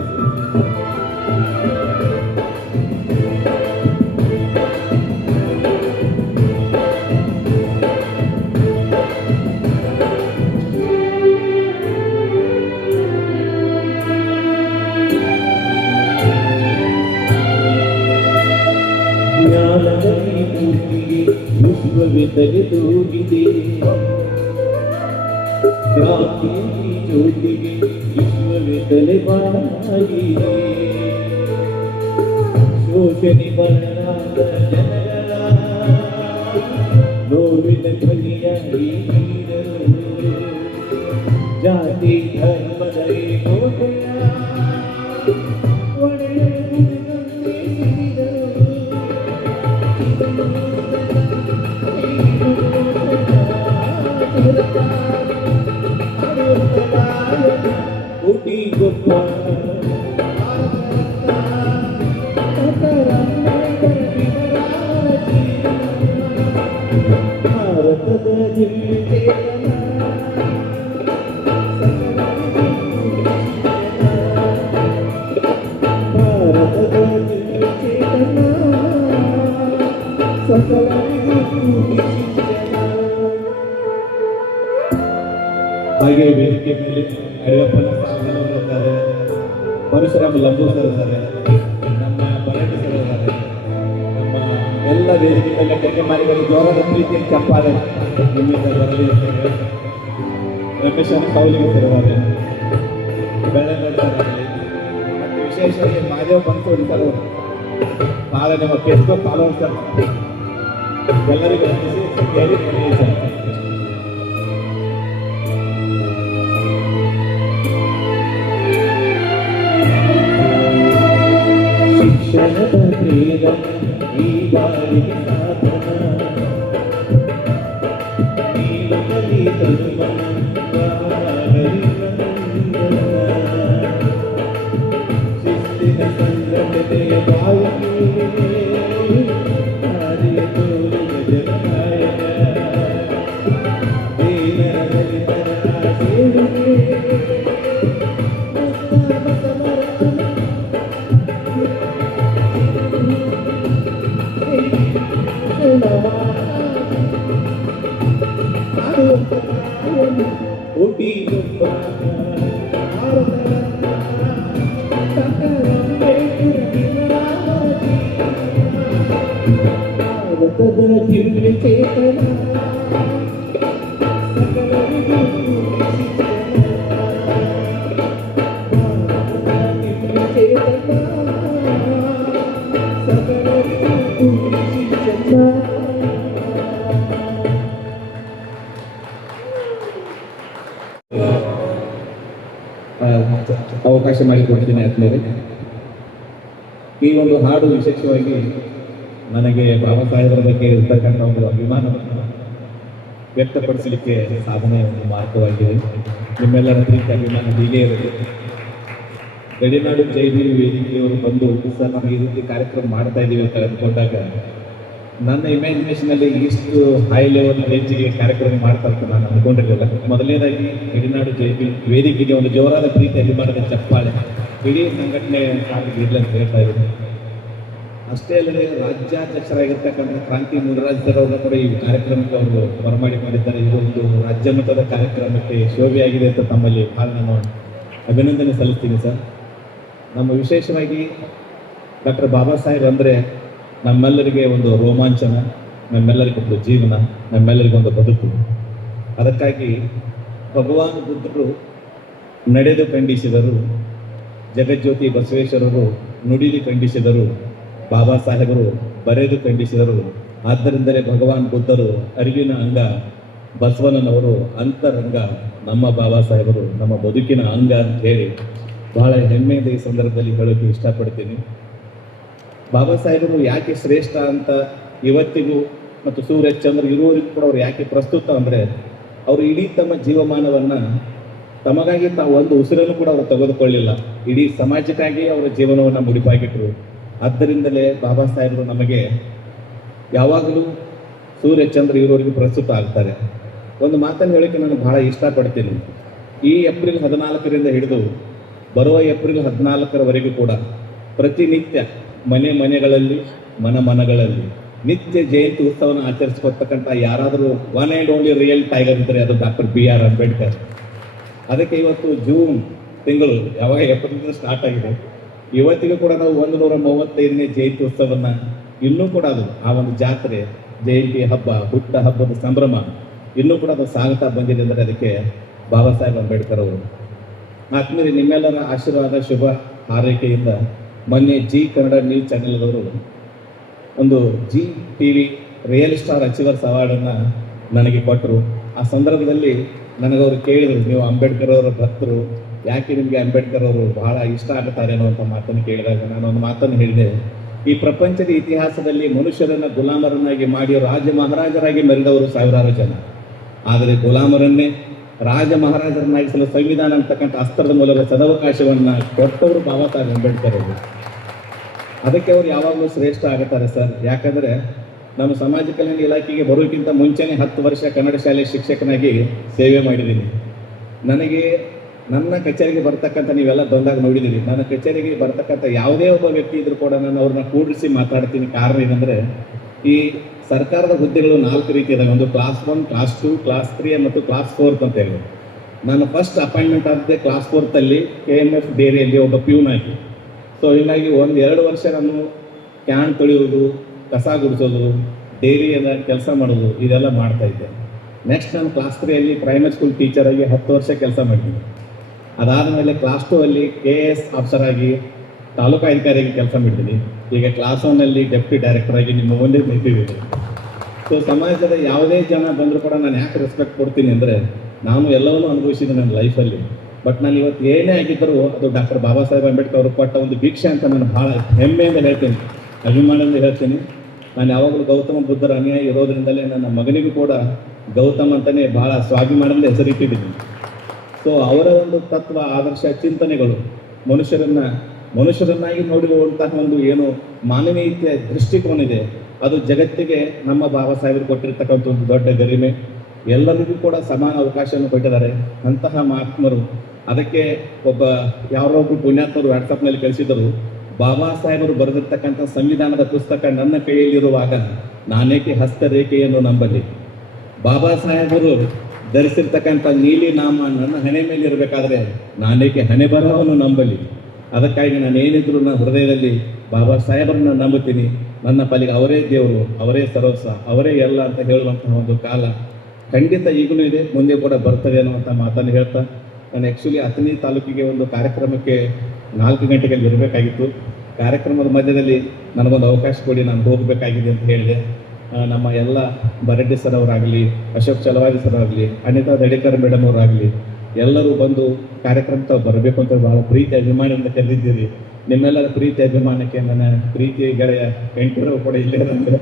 ಜ್ಞಾನದಲ್ಲಿ ಮೂರ್ತಿಗೆ ವಿಶ್ವವೇ ತಲೆದೂಗಿದೆ ಕ್ರಾಂತಿ ಜ್ಯೋತಿಗೆ ವಿಶ್ವವೇ ತಲೆಬಾಗಿದೆ ಶೋಷಣೆ ಬರಲಾದ ಜನಗಳ ನೋವಿನ ಧ್ವನಿಯ ನೀಡಲು ಜಾತಿ ಧರ್ಮದ ಕೋಟೆಯ ಕೋಟಿ ಗೊತ್ತ ಭಾರತದ ಹಾಗೆ ವೇದಿಕೆ ಮೇಲೆ ಅಡಿಯಪ್ಪನ ಇದ್ದಾರೆ, ಪರಶುರಾಮ ಲಂಬು ಸರ್ ಇದ್ದಾರೆ, ನಮ್ಮ ಬರಟಿ ಸರ್ ಇದ್ದಾರೆ, ನಮ್ಮ ಎಲ್ಲ ವೇದಿಕೆ ಮೇಲೆ ಕನ್ಯಮಾರಿಗಳು ಜೋರಾದ ಪ್ರೀತಿಯ ಚಪ್ಪಾಳೆ ನಿಮ್ಮಿಂದ ಬರಲಿ ಅಂತ ಹೇಳಿ ರಮೇಶನ ಕೌಲಿಗೆ ಸೇರಿದ್ದಾರೆ, ಬೆಳಗಡೆ ಮತ್ತು ವಿಶೇಷವಾಗಿ ಮಾದೇವ್ ಬಂತು ಸರ್ ಭಾಳ ನಮ್ಮ ಫೇಸ್ಬುಕ್ ಫಾಲೋವರ್ಸ್ ಸರ್ ಎಲ್ಲರಿಗೂ ವಂದಿಸಿ ಹೇಳಿ ಸರ್. ಶಿಕ್ಷಣದ ಪ್ರೇರಣ ಈ ಬಾರಿಗೆ ಸಾಧನ ನೀಲಕಲಿ ಶಿಸ್ತಿನ ಸಂಘಟನೆಯ ಬಾಯಿಗೆ ಕಾರ್ಯ ತೋರಿದ ಜನನಾಯಕ ದೀನರ ದಲಿತರ ಸೇವೆಗೆ ಕೋಟಿ ಭಾರತದ ದಿವ್ಯ ಚೇತನ ಅವಕಾಶ ಮಾಡಿಕೊಡ್ತೀನಿ ಆದ್ಮೇಲೆ ಈ ಒಂದು ಹಾಡು ವಿಶೇಷವಾಗಿ ನನಗೆ ಬಾಬಾ ಸಾಹೇಬರ ಬಗ್ಗೆ ಇರ್ತಕ್ಕಂಥ ಒಂದು ಅಭಿಮಾನವನ್ನು ವ್ಯಕ್ತಪಡಿಸಲಿಕ್ಕೆ ಸಾಧನೆ ಒಂದು ಮಾರ್ಗವಾಗಿದೆ. ನಿಮ್ಮೆಲ್ಲರ ಪ್ರೀತಿ ಅಭಿಮಾನ ಹೀಗೆ ಇರುತ್ತೆ. ಗಡಿನಾಡು ಜೈಬೀರಿ ವೇದಿಕೆಯವರು ಬಂದು ಸರ್ ನಾವು ಈ ರೀತಿ ಕಾರ್ಯಕ್ರಮ ಮಾಡ್ತಾ ಇದ್ದೀವಿ ಅಂತ ಅಂದ್ಕೊಂಡಾಗ ನನ್ನ ಇಮ್ಯಾಜಿನೇಷನಲ್ಲಿ ಇಷ್ಟು ಹೈ ಲೆವೆಲ್ ರೇಂಜಿಗೆ ಕಾರ್ಯಕ್ರಮ ಮಾಡ್ತಾ ಅಂತ ನಾನು ಅಂದ್ಕೊಂಡಿರಲಿಲ್ಲ. ಮೊದಲನೇದಾಗಿ ಗಡಿನಾಡು ಜೈಬೀರಿ ವೇದಿಕೆಗೆ ಒಂದು ಜೋರಾದ ಪ್ರೀತಿ ಅಭಿಮಾನದ ಚಪ್ಪಾಳೆ ಇಡೀ ಸಂಘಟನೆ ಆಗಿರಲಿ ಅಂತ ಹೇಳ್ತಾ ಇದ್ದೀನಿ. ಅಷ್ಟೇ ಅಲ್ಲದೆ ರಾಜ್ಯಾಧ್ಯಕ್ಷರಾಗಿರ್ತಕ್ಕಂಥ ಕ್ರಾಂತಿ ಮುನಿರಾಜ್ ಸರ್ ಅವರು ಕೂಡ ಈ ಕಾರ್ಯಕ್ರಮಕ್ಕೆ ಅವರು ಬರಮಾಡಿಕೊಂಡಿದ್ದಾರೆ. ಇದೊಂದು ರಾಜ್ಯ ಮಟ್ಟದ ಕಾರ್ಯಕ್ರಮಕ್ಕೆ ಶೋಭೆಯಾಗಿದೆ ಅಂತ ತಮ್ಮಲ್ಲಿ ಭಾಳ ನಾನು ಅಭಿನಂದನೆ ಸಲ್ಲಿಸ್ತೀನಿ ಸರ್. ನಮ್ಮ ವಿಶೇಷವಾಗಿ ಡಾಕ್ಟರ್ ಬಾಬಾ ಸಾಹೇಬ್ ಅಂದರೆ ನಮ್ಮೆಲ್ಲರಿಗೆ ಒಂದು ರೋಮಾಂಚನ, ನಮ್ಮೆಲ್ಲರಿಗೊಂದು ಜೀವನ, ನಮ್ಮೆಲ್ಲರಿಗೊಂದು ಬದುಕು. ಅದಕ್ಕಾಗಿ ಭಗವಾನ್ ಬುದ್ಧರು ನಡೆದು ಖಂಡಿಸಿದರು, ಜಗಜ್ಯೋತಿ ಬಸವೇಶ್ವರರು ನುಡಿದು ಖಂಡಿಸಿದರು, ಬಾಬಾ ಸಾಹೇಬರು ಬರೆದು ಖಂಡಿಸಿದರು. ಆದ್ದರಿಂದಲೇ ಭಗವಾನ್ ಬುದ್ಧರು ಅರಿವಿನ ಅಂಗ, ಬಸವಣ್ಣನವರು ಅಂತರಂಗ, ನಮ್ಮ ಬಾಬಾ ಸಾಹೇಬರು ನಮ್ಮ ಬದುಕಿನ ಅಂಗ ಅಂತ ಹೇಳಿ ಬಹಳ ಹೆಮ್ಮೆಯಿಂದ ಈ ಸಂದರ್ಭದಲ್ಲಿ ಹೇಳೋಕೆ ಇಷ್ಟಪಡ್ತೀನಿ. ಬಾಬಾ ಸಾಹೇಬರು ಯಾಕೆ ಶ್ರೇಷ್ಠ ಅಂತ ಇವತ್ತಿಗೂ ಮತ್ತು ಸೂರ್ಯ ಚಂದ್ರ ಇರುವವರಿಗೂ ಕೂಡ ಅವ್ರು ಯಾಕೆ ಪ್ರಸ್ತುತ ಅಂದರೆ ಅವರು ಇಡೀ ತಮ್ಮ ಜೀವಮಾನವನ್ನು ತಮಗಾಗಿ ತಾವು ಒಂದು ಉಸಿರನ್ನು ಕೂಡ ಅವರು ತೆಗೆದುಕೊಳ್ಳಿಲ್ಲ. ಇಡೀ ಸಮಾಜಕ್ಕಾಗಿ ಅವರ ಜೀವನವನ್ನು ಮುಡಿಪಾಗಿಟ್ಟರು. ಆದ್ದರಿಂದಲೇ ಬಾಬಾ ಸಾಹೇಬರು ನಮಗೆ ಯಾವಾಗಲೂ ಸೂರ್ಯ ಚಂದ್ರ ಇರುವವರೆಗೂ ಪ್ರಸ್ತುತ ಆಗ್ತಾರೆ. ಒಂದು ಮಾತನ್ನು ಹೇಳೋಕ್ಕೆ ನಾನು ಬಹಳ ಇಷ್ಟಪಡ್ತೀನಿ. ಈ ಏಪ್ರಿಲ್ 14ರಿಂದ ಹಿಡಿದು ಬರುವ ಏಪ್ರಿಲ್ 14ರವರೆಗೂ ಕೂಡ ಪ್ರತಿನಿತ್ಯ ಮನೆಗಳಲ್ಲಿ ಮನಗಳಲ್ಲಿ ನಿತ್ಯ ಜಯಂತಿ ಉತ್ಸವನ ಆಚರಿಸ್ಕೊಳ್ತಕ್ಕಂಥ ಯಾರಾದರೂ one and only real tiger ಇದ್ದರೆ ಅದು ಡಾಕ್ಟರ್ BR ಅಂಬೇಡ್ಕರ್. ಅದಕ್ಕೆ ಇವತ್ತು ಜೂನ್ ತಿಂಗಳು ಯಾವಾಗ ಏಪ್ರಿಲ್ ಸ್ಟಾರ್ಟ್ ಆಗಿದೆ, ಇವತ್ತಿಗೂ ಕೂಡ ನಾವು 135ನೇ ಜಯಂತಿ ಉತ್ಸವವನ್ನು ಇನ್ನೂ ಕೂಡ ಅದು ಆ ಒಂದು ಜಾತ್ರೆ, ಜಯಂತಿ ಹಬ್ಬ, ಹುಟ್ಟ ಹಬ್ಬದ ಸಂಭ್ರಮ ಇನ್ನೂ ಕೂಡ ಅದು ಸಾಗುತ್ತಾ ಬಂದಿದೆ ಅಂದರೆ ಅದಕ್ಕೆ ಬಾಬಾ ಸಾಹೇಬ್ ಅಂಬೇಡ್ಕರ್ ಅವರು. ಆದ್ಮೇಲೆ ನಿಮ್ಮೆಲ್ಲರ ಆಶೀರ್ವಾದ ಶುಭ ಹಾರೈಕೆಯಿಂದ ಮೊನ್ನೆ ಜಿ ಕನ್ನಡ ನ್ಯೂಸ್ ಚಾನೆಲ್ದವರು ಒಂದು GTV ರಿಯಲ್ ಸ್ಟಾರ್ ಅಚೀವರ್ಸ್ ಅವಾರ್ಡನ್ನು ನನಗೆ ಕೊಟ್ಟರು. ಆ ಸಂದರ್ಭದಲ್ಲಿ ನನಗವರು ಕೇಳಿದರು, ನೀವು ಅಂಬೇಡ್ಕರ್ ಅವರ ಭಕ್ತರು, ಯಾಕೆ ನಿಮಗೆ ಅಂಬೇಡ್ಕರ್ ಅವರು ಬಹಳ ಇಷ್ಟ ಆಗುತ್ತಾರೆ ಅನ್ನುವಂಥ ಮಾತನ್ನು ಕೇಳಿದಾಗ ನಾನು ಒಂದು ಮಾತನ್ನು ಹೇಳಿದೆ, ಈ ಪ್ರಪಂಚದ ಇತಿಹಾಸದಲ್ಲಿ ಮನುಷ್ಯರನ್ನು ಗುಲಾಮರನ್ನಾಗಿ ಮಾಡಿ ರಾಜ ಮಹಾರಾಜರಾಗಿ ಮೆರೆದವರು ಸಾವಿರಾರು ಜನ, ಆದರೆ ಗುಲಾಮರನ್ನೇ ರಾಜ ಮಹಾರಾಜರನ್ನಾಗಿಸಲು ಸಂವಿಧಾನ ಅಂತಕ್ಕಂಥ ಅಸ್ತ್ರದ ಮೂಲಕ ಸದಾವಕಾಶವನ್ನು ಕೊಟ್ಟವರು ಬಾಬಾ ಸಾಹೇಬ್ ಅಂಬೇಡ್ಕರ್ ಅವರು. ಅದಕ್ಕೆ ಅವರು ಯಾವಾಗಲೂ ಶ್ರೇಷ್ಠ ಆಗುತ್ತಾರೆ ಸರ್. ಯಾಕಂದರೆ ನಮ್ಮ ಸಮಾಜ ಕಲ್ಯಾಣ ಇಲಾಖೆಗೆ ಬರೋಕ್ಕಿಂತ ಮುಂಚೆನೇ 10 ವರ್ಷ ಕನ್ನಡ ಶಾಲೆ ಶಿಕ್ಷಕನಾಗಿ ಸೇವೆ ಮಾಡಿದ್ದೀನಿ. ನನಗೆ ನನ್ನ ಕಚೇರಿಗೆ ಬರ್ತಕ್ಕಂಥ, ನೀವೆಲ್ಲ ಬಂದಾಗ ನೋಡಿದ್ದೀರಿ, ನನ್ನ ಕಚೇರಿಗೆ ಬರ್ತಕ್ಕಂಥ ಯಾವುದೇ ಒಬ್ಬ ವ್ಯಕ್ತಿ ಇದ್ರೂ ಕೂಡ ನಾನು ಅವ್ರನ್ನ ಕೂಡಿಸಿ ಮಾತಾಡ್ತೀನಿ. ಕಾರಣ ಏನಂದರೆ, ಈ ಸರ್ಕಾರದ ಹುದ್ದೆಗಳು 4 ರೀತಿ ಇದ್ದಾವೆ. ಒಂದು ಕ್ಲಾಸ್ 1, ಕ್ಲಾಸ್ 2, ಕ್ಲಾಸ್ 3 ಮತ್ತು ಕ್ಲಾಸ್ 4 ಅಂತ ಹೇಳಿ. ನಾನು ಫಸ್ಟ್ ಅಪಾಯಿಂಟ್ಮೆಂಟ್ ಆಗಿದ್ದೆ ಕ್ಲಾಸ್ 4ರಲ್ಲಿ KMF ಡೇರಿಯಲ್ಲಿ ಒಬ್ಬ ಪ್ಯೂನ್ ಆಗಿ. ಸೊ ಹೀಗಾಗಿ 1-2 ವರ್ಷ ನಾನು ಕ್ಯಾನ್ ತೊಳೆಯೋದು, ಕಸ ಗುಡಿಸೋದು, ಡೈರಿಯಲ್ಲ ಕೆಲಸ ಮಾಡೋದು ಇದೆಲ್ಲ ಮಾಡ್ತಾ ಇದ್ದೆ. ನೆಕ್ಸ್ಟ್ ನಾನು ಕ್ಲಾಸ್ 3ಯಲ್ಲಿ ಪ್ರೈಮರಿ ಸ್ಕೂಲ್ ಟೀಚರಾಗಿ 10 ವರ್ಷ ಕೆಲಸ ಮಾಡಿದ್ದೀನಿ. ಅದಾದಮೇಲೆ ಕ್ಲಾಸ್ 2ಅಲ್ಲಿ KS ಆಫೀಸರ್ ಆಗಿ ತಾಲೂಕು ಅಧಿಕಾರಿಯಾಗಿ ಕೆಲಸ ಮಾಡಿದ್ದೀನಿ. ಈಗ ಕ್ಲಾಸ್ 1ನಲ್ಲಿ ಡೆಪ್ಯೂಟಿ ಡೈರೆಕ್ಟರ್ ಆಗಿ ನಿಮ್ಮ ಮುಂದೆ ನಿಂತಿದ್ದೀನಿ. ಸೊ ಸಮಾಜದ ಯಾವುದೇ ಜನ ಬಂದರೂ ಕೂಡ ನಾನು ಯಾಕೆ ರೆಸ್ಪೆಕ್ಟ್ ಕೊಡ್ತೀನಿ ಅಂದರೆ, ನಾನು ಎಲ್ಲವನ್ನೂ ಅನುಭವಿಸಿದ್ದೀನಿ ನನ್ನ ಲೈಫಲ್ಲಿ. ಬಟ್ ನಾನು ಇವತ್ತು ಏನೇ ಆಗಿದ್ದರೂ ಅದು ಡಾಕ್ಟರ್ ಬಾಬಾ ಸಾಹೇಬ್ ಅಂಬೇಡ್ಕರ್ ಅವರು ಕೊಟ್ಟ ಒಂದು ಭಿಕ್ಷೆ ಅಂತ ನಾನು ಭಾಳ ಹೆಮ್ಮೆಯಿಂದ ಹೇಳ್ತೀನಿ, ಅಭಿಮಾನದಿಂದ ಹೇಳ್ತೀನಿ. ನಾನು ಯಾವಾಗಲೂ ಗೌತಮ ಬುದ್ಧರ ಅನುಯಾಯಿ ಇರೋದ್ರಿಂದಲೇ ನನ್ನ ಮಗನಿಗೂ ಕೂಡ ಗೌತಮ್ ಅಂತಲೇ ಭಾಳ ಸ್ವಾಭಿಮಾನದಿಂದ ಹೆಸರಿಟ್ಟಿದ್ದೀನಿ. ಸೊ ಅವರ ಒಂದು ತತ್ವ, ಆದರ್ಶ, ಚಿಂತನೆಗಳು ಮನುಷ್ಯರನ್ನಾಗಿ ನೋಡಿರುವಂತಹ ಒಂದು ಏನು ಮಾನವೀಯತೆಯ ದೃಷ್ಟಿಕೋನ ಇದೆ, ಅದು ಜಗತ್ತಿಗೆ ನಮ್ಮ ಬಾಬಾ ಸಾಹೇಬರು ಕೊಟ್ಟಿರ್ತಕ್ಕಂಥ ಒಂದು ದೊಡ್ಡ ಗರಿಮೆ. ಎಲ್ಲರಿಗೂ ಕೂಡ ಸಮಾನ ಅವಕಾಶವನ್ನು ಕೊಟ್ಟಿದ್ದಾರೆ ಅಂತಹ ಮಹಾತ್ಮರು. ಅದಕ್ಕೆ ಯಾರೊಬ್ಬರು ಪುಣ್ಯಾತ್ಮರು ವಾಟ್ಸಪ್ನಲ್ಲಿ ಕಳಿಸಿದರು, ಬಾಬಾ ಸಾಹೇಬರು ಬರೆದಿರ್ತಕ್ಕಂಥ ಸಂವಿಧಾನದ ಪುಸ್ತಕ ನನ್ನ ಕೈಯಲ್ಲಿರುವಾಗ ನಾನೇಕೆ ಹಸ್ತರೇಖೆಯನ್ನು ನಂಬಲಿ, ಬಾಬಾ ಸಾಹೇಬರು ಧರಿಸಿರ್ತಕ್ಕಂಥ ನೀಲಿ ನಾಮ ನನ್ನ ಹಣೆ ಮೇಲೆ ಇರಬೇಕಾದ್ರೆ ನಾನೇಕೆ ಹಣೆ ಬರಹವನ್ನು ನಂಬಲಿ. ಅದಕ್ಕಾಗಿ ನಾನು ಏನಿದ್ರು ನನ್ನ ಹೃದಯದಲ್ಲಿ ಬಾಬಾ ಸಾಹೇಬರನ್ನ ನಂಬುತ್ತೀನಿ. ನನ್ನ ಪಾಲಿಗೆ ಅವರೇ ದೇವರು, ಅವರೇ ಸರ್ವಸ್ವ, ಅವರೇ ಎಲ್ಲ ಅಂತ ಹೇಳುವಂತಹ ಒಂದು ಕಾಲ ಖಂಡಿತ ಈಗಲೂ ಇದೆ, ಮುಂದೆ ಕೂಡ ಬರ್ತದೆ ಅನ್ನುವಂಥ ಮಾತನ್ನು ಹೇಳ್ತಾ, ನಾನು ಆ್ಯಕ್ಚುಲಿ ಅಥಣಿ ತಾಲೂಕಿಗೆ ಒಂದು ಕಾರ್ಯಕ್ರಮಕ್ಕೆ 4 ಗಂಟೆಗೆ ಇರಬೇಕಾಗಿತ್ತು. ಕಾರ್ಯಕ್ರಮದ ಮಧ್ಯದಲ್ಲಿ ನನಗೊಂದು ಅವಕಾಶ ಕೊಡಿ, ನಾನು ಹೋಗಬೇಕಾಗಿದೆ ಅಂತ ಹೇಳಿದೆ. ನಮ್ಮ ಎಲ್ಲ ಬರೆಡ್ಡಿ ಸರ್ ಅವರಾಗಲಿ, ಅಶೋಕ್ ಚಲವಾದಿ ಸರ್ ಆಗಲಿ, ಅನಿತಾ ದಡೇಕರ್ ಮೇಡಮ್ ಅವರಾಗಲಿ, ಎಲ್ಲರೂ ಬಂದು ಕಾರ್ಯಕ್ರಮಕ್ಕೆ ಬರಬೇಕು ಅಂತ ಭಾಳ ಪ್ರೀತಿ ಅಭಿಮಾನದಿಂದ ಕರೆದಿದ್ದೀರಿ. ನಿಮ್ಮೆಲ್ಲರ ಪ್ರೀತಿ ಅಭಿಮಾನಕ್ಕೆ ನನ್ನ ಪ್ರೀತಿ ಗೆಳೆಯ ಎಂಟರು ಕೂಡ ಇಲ್ಲೇ ಇರೋದು.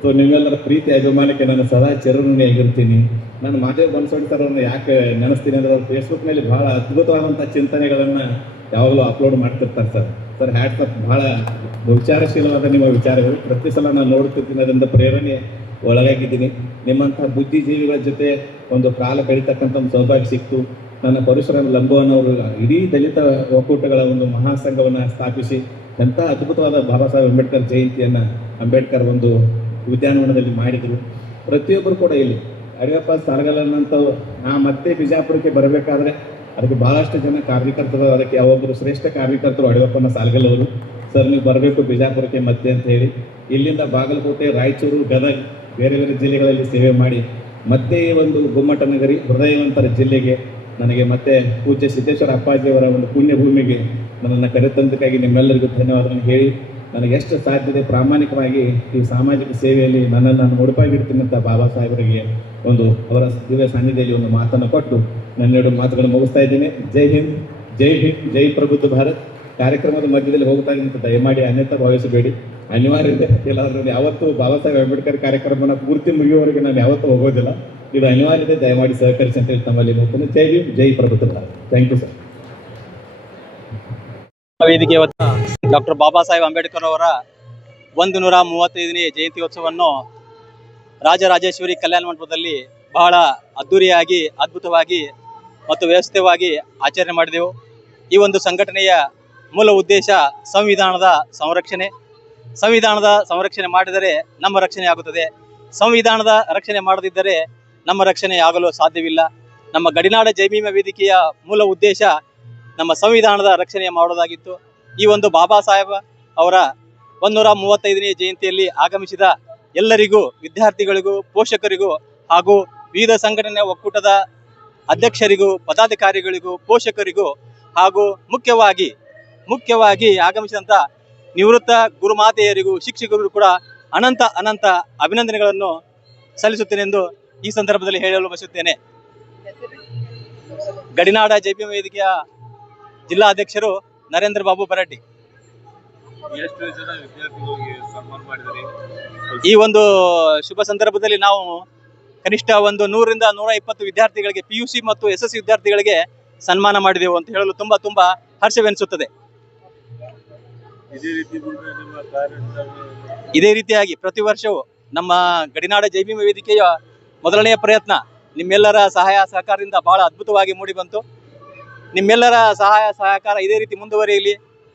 ಸೊ ನಿಮ್ಮೆಲ್ಲರ ಪ್ರೀತಿ ಅಭಿಮಾನಕ್ಕೆ ನಾನು ಸದಾ ಚಿರಋಣಿಯಾಗಿರ್ತೀನಿ. ನಾನು ಮಾದೇವ್ ಬನ್ಸೋಡಿ ಸರ್ ಅವ್ರನ್ನ ಯಾಕೆ ನೆನೆಸ್ತೀನಿ ಅಂದರೆ, ಅವ್ರು ಫೇಸ್ಬುಕ್ನಲ್ಲಿ ಭಾಳ ಅದ್ಭುತವಾದಂಥ ಚಿಂತನೆಗಳನ್ನು ಯಾವಾಗಲೂ ಅಪ್ಲೋಡ್ ಮಾಡ್ತಿರ್ತಾರೆ ಸರ್. ಸರ್ ಹ್ಯಾಟ್ಸಪ್, ಭಾಳ ವಿಚಾರಶೀಲವಾದ ನಿಮ್ಮ ವಿಚಾರಗಳು ಪ್ರತಿ ಸಲ ನಾನು ನೋಡ್ತಿರ್ತೀನಿ, ಅದರಿಂದ ಪ್ರೇರಣೆ ಒಳಗಾಗಿದ್ದೀನಿ. ನಿಮ್ಮಂಥ ಬುದ್ಧಿಜೀವಿಗಳ ಜೊತೆ ಒಂದು ಕಾಲ ಕಳೀತಕ್ಕಂಥ ಒಂದು ಸೌಭಾಗ್ಯ ಸಿಕ್ತು. ನನ್ನ ಪರಶುರಾಮ ಲಂಬೋನವರು ಇಡೀ ದಲಿತ ಒಕ್ಕೂಟಗಳ ಒಂದು ಮಹಾಸಂಘವನ್ನು ಸ್ಥಾಪಿಸಿ ಎಂಥ ಅದ್ಭುತವಾದ ಬಾಬಾ ಸಾಹೇಬ್ ಅಂಬೇಡ್ಕರ್ ಜಯಂತಿಯನ್ನು ಅಂಬೇಡ್ಕರ್ ಒಂದು ಉದ್ಯಾನವನದಲ್ಲಿ ಮಾಡಿದರು. ಪ್ರತಿಯೊಬ್ಬರು ಕೂಡ ಇಲ್ಲಿ ಅಡಿಯಪ್ಪ ಸಾಲಗಲ್ಲಂತ ಮತ್ತೆ ಬಿಜಾಪುರಕ್ಕೆ ಬರಬೇಕಾದ್ರೆ ಅದಕ್ಕೆ ಭಾಳಷ್ಟು ಜನ ಕಾರ್ಯಕರ್ತರು, ಅದಕ್ಕೆ ಯಾವೊಬ್ಬರು ಶ್ರೇಷ್ಠ ಕಾರ್ಯಕರ್ತರು ಅಡಿಯಪ್ಪನ ಸಾಲಗಲ್ಲವರು. ಸರ್ ನೀವು ಬರಬೇಕು ಬಿಜಾಪುರಕ್ಕೆ ಮತ್ತೆ ಅಂತ ಹೇಳಿ ಇಲ್ಲಿಂದ ಬಾಗಲಕೋಟೆ, ರಾಯಚೂರು, ಗದಗ ಬೇರೆ ಬೇರೆ ಜಿಲ್ಲೆಗಳಲ್ಲಿ ಸೇವೆ ಮಾಡಿ ಮತ್ತೆ ಈ ಒಂದು ಗುಮ್ಮಟ ನಗರಿ ಹೃದಯವಂತರ ಜಿಲ್ಲೆಗೆ ನನಗೆ ಮತ್ತೆ ಪೂಜ್ಯ ಸಿದ್ದೇಶ್ವರ ಅಪ್ಪಾಜಿಯವರ ಒಂದು ಪುಣ್ಯ ಭೂಮಿಗೆ ನನ್ನನ್ನು ಕರೆತಂದಕ್ಕಾಗಿ ನಿಮ್ಮೆಲ್ಲರಿಗೂ ಧನ್ಯವಾದಗಳನ್ನು ಹೇಳಿ, ನನಗೆ ಎಷ್ಟು ಸಾಧ್ಯತೆ ಪ್ರಾಮಾಣಿಕವಾಗಿ ಈ ಸಾಮಾಜಿಕ ಸೇವೆಯಲ್ಲಿ ನನ್ನನ್ನು ನಾನು ಮುಡುಪಾಗಿಡ್ತೀನಿ ಅಂತ ಬಾಬಾ ಸಾಹೇಬರಿಗೆ ಒಂದು ಅವರ ದಿವ್ಯ ಸಾನ್ನಿಧ್ಯದಲ್ಲಿ ಒಂದು ಮಾತನ್ನು ಕೊಟ್ಟು ನನ್ನೆರಡು ಮಾತುಗಳನ್ನು ಮುಗಿಸ್ತಾ ಇದ್ದೀನಿ. ಜೈ ಹಿಂದ್, ಜೈ ಭೀಮ್, ಜೈ ಪ್ರಬುದ್ಧ ಭಾರತ್. ಕಾರ್ಯಕ್ರಮದ ಮಧ್ಯದಲ್ಲಿ ಹೋಗ್ತಾ ಇದ್ದಂತ ದಯಮಾಡಿ ಅನ್ಯತಾ ಭಾವಿಸಬೇಡಿ. ಅನಿವಾರ್ಯ ಇದೆ, ಇಲ್ಲಾಂದ್ರೆ ಯಾವತ್ತೂ ಬಾಬಾ ಸಾಹೇಬ್ ಅಂಬೇಡ್ಕರ್ ಕಾರ್ಯಕ್ರಮನ ಪೂರ್ತಿ ಮುಗಿಯುವವರೆಗೆ ನಾನು ಯಾವತ್ತೂ ಹೋಗೋದಿಲ್ಲ. ಇದು ಅನಿವಾರ್ಯ ಇದೆ, ದಯಮಾಡಿ ಸಹಕರಿಸಿ ಅಂತ ಹೇಳಿ ತಮ್ಮಲ್ಲಿ ಹೋಗ್ತೀನಿ. ಜೈ ಭೀಮ್, ಜೈ ಪ್ರಬುದ್ಧ ಭಾರತ್. Thank you sir. ವೇದಿಕೆ ಇವತ್ತು ಡಾಕ್ಟರ್ ಬಾಬಾ ಸಾಹೇಬ್ ಅಂಬೇಡ್ಕರ್ ಅವರ 135ನೇ ಜಯಂತ್ಯೋತ್ಸವವನ್ನು ರಾಜರಾಜೇಶ್ವರಿ ಕಲ್ಯಾಣ ಮಂಟಪದಲ್ಲಿ ಬಹಳ ಅದ್ಧೂರಿಯಾಗಿ, ಅದ್ಭುತವಾಗಿ ಮತ್ತು ವ್ಯವಸ್ಥಿತವಾಗಿ ಆಚರಣೆ ಮಾಡಿದೆವು. ಈ ಒಂದು ಸಂಘಟನೆಯ ಮೂಲ ಉದ್ದೇಶ ಸಂವಿಧಾನದ ಸಂರಕ್ಷಣೆ. ಸಂವಿಧಾನದ ಸಂರಕ್ಷಣೆ ಮಾಡಿದರೆ ನಮ್ಮ ರಕ್ಷಣೆ ಆಗುತ್ತದೆ. ಸಂವಿಧಾನದ ರಕ್ಷಣೆ ಮಾಡದಿದ್ದರೆ ನಮ್ಮ ರಕ್ಷಣೆ ಆಗಲು ಸಾಧ್ಯವಿಲ್ಲ. ನಮ್ಮ ಗಡಿನಾಡ ಜೈಭೀಮ ವೇದಿಕೆಯ ಮೂಲ ಉದ್ದೇಶ ನಮ್ಮ ಸಂವಿಧಾನದ ರಕ್ಷಣೆ ಮಾಡುವುದಾಗಿತ್ತು. ಈ ಒಂದು ಬಾಬಾ ಸಾಹೇಬ್ ಅವರ 135ನೇ ಜಯಂತಿಯಲ್ಲಿ ಆಗಮಿಸಿದ ಎಲ್ಲರಿಗೂ, ವಿದ್ಯಾರ್ಥಿಗಳಿಗೂ, ಪೋಷಕರಿಗೂ ಹಾಗೂ ವಿವಿಧ ಸಂಘಟನೆಯ ಒಕ್ಕೂಟದ ಅಧ್ಯಕ್ಷರಿಗೂ, ಪದಾಧಿಕಾರಿಗಳಿಗೂ, ಪೋಷಕರಿಗೂ ಹಾಗೂ ಮುಖ್ಯವಾಗಿ ಆಗಮಿಸಿದಂಥ ನಿವೃತ್ತ ಗುರುಮಾತೆಯರಿಗೂ, ಶಿಕ್ಷಕರಿಗೂ ಕೂಡ ಅನಂತ ಅಭಿನಂದನೆಗಳನ್ನು ಸಲ್ಲಿಸುತ್ತೇನೆಂದು ಈ ಸಂದರ್ಭದಲ್ಲಿ ಹೇಳಲು ಬಯಸುತ್ತೇನೆ. ಗಡಿನಾಡ ಜೈಭೀಮ ವೇದಿಕೆಯ ಜಿಲ್ಲಾ ಅಧ್ಯಕ್ಷರು ನರೇಂದ್ರ ಬಾಬು ಬರಡ್ಡಿ. ಈ ಒಂದು ಶುಭ ಸಂದರ್ಭದಲ್ಲಿ ನಾವು ಕನಿಷ್ಠ 100 ರಿಂದ 120 ವಿದ್ಯಾರ್ಥಿಗಳಿಗೆ, PUC ಮತ್ತು SSC ವಿದ್ಯಾರ್ಥಿಗಳಿಗೆ ಸನ್ಮಾನ ಮಾಡಿದೆವು ಅಂತ ಹೇಳಲು ತುಂಬಾ ಹರ್ಷವೆನಿಸುತ್ತದೆ. ಇದೇ ರೀತಿಯಾಗಿ ಪ್ರತಿ ವರ್ಷವೂ ನಮ್ಮ ಗಡಿನಾಡ ಜೈಭೀಮ ವೇದಿಕೆಯ ಮೊದಲನೆಯ ಪ್ರಯತ್ನ ನಿಮ್ಮೆಲ್ಲರ ಸಹಾಯ ಸಹಕಾರದಿಂದ ಬಹಳ ಅದ್ಭುತವಾಗಿ ಮೂಡಿ ಬಂತು. ನಿಮ್ಮೆಲ್ಲರ ಸಹಾಯ ಸಹಕಾರ ಇದೇ ರೀತಿ ಮುಂದುವರಿಯಲಿ.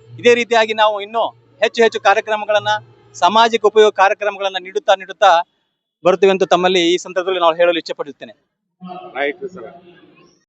ಇದೇ ರೀತಿಯಾಗಿ ನಾವು ಇನ್ನೂ ಹೆಚ್ಚು ಕಾರ್ಯಕ್ರಮಗಳನ್ನು, ಸಮಾಜಕ್ಕೆ ಉಪಯೋಗ ಕಾರ್ಯಕ್ರಮಗಳನ್ನು ನೀಡುತ್ತಾ ಬರುತ್ತೇವೆ ಅಂತ ತಮ್ಮಲ್ಲಿ ಈ ಸಂದರ್ಭದಲ್ಲಿ ನಾವು ಹೇಳಲು ಇಚ್ಛೆ ಪಡುತ್ತೇನೆ.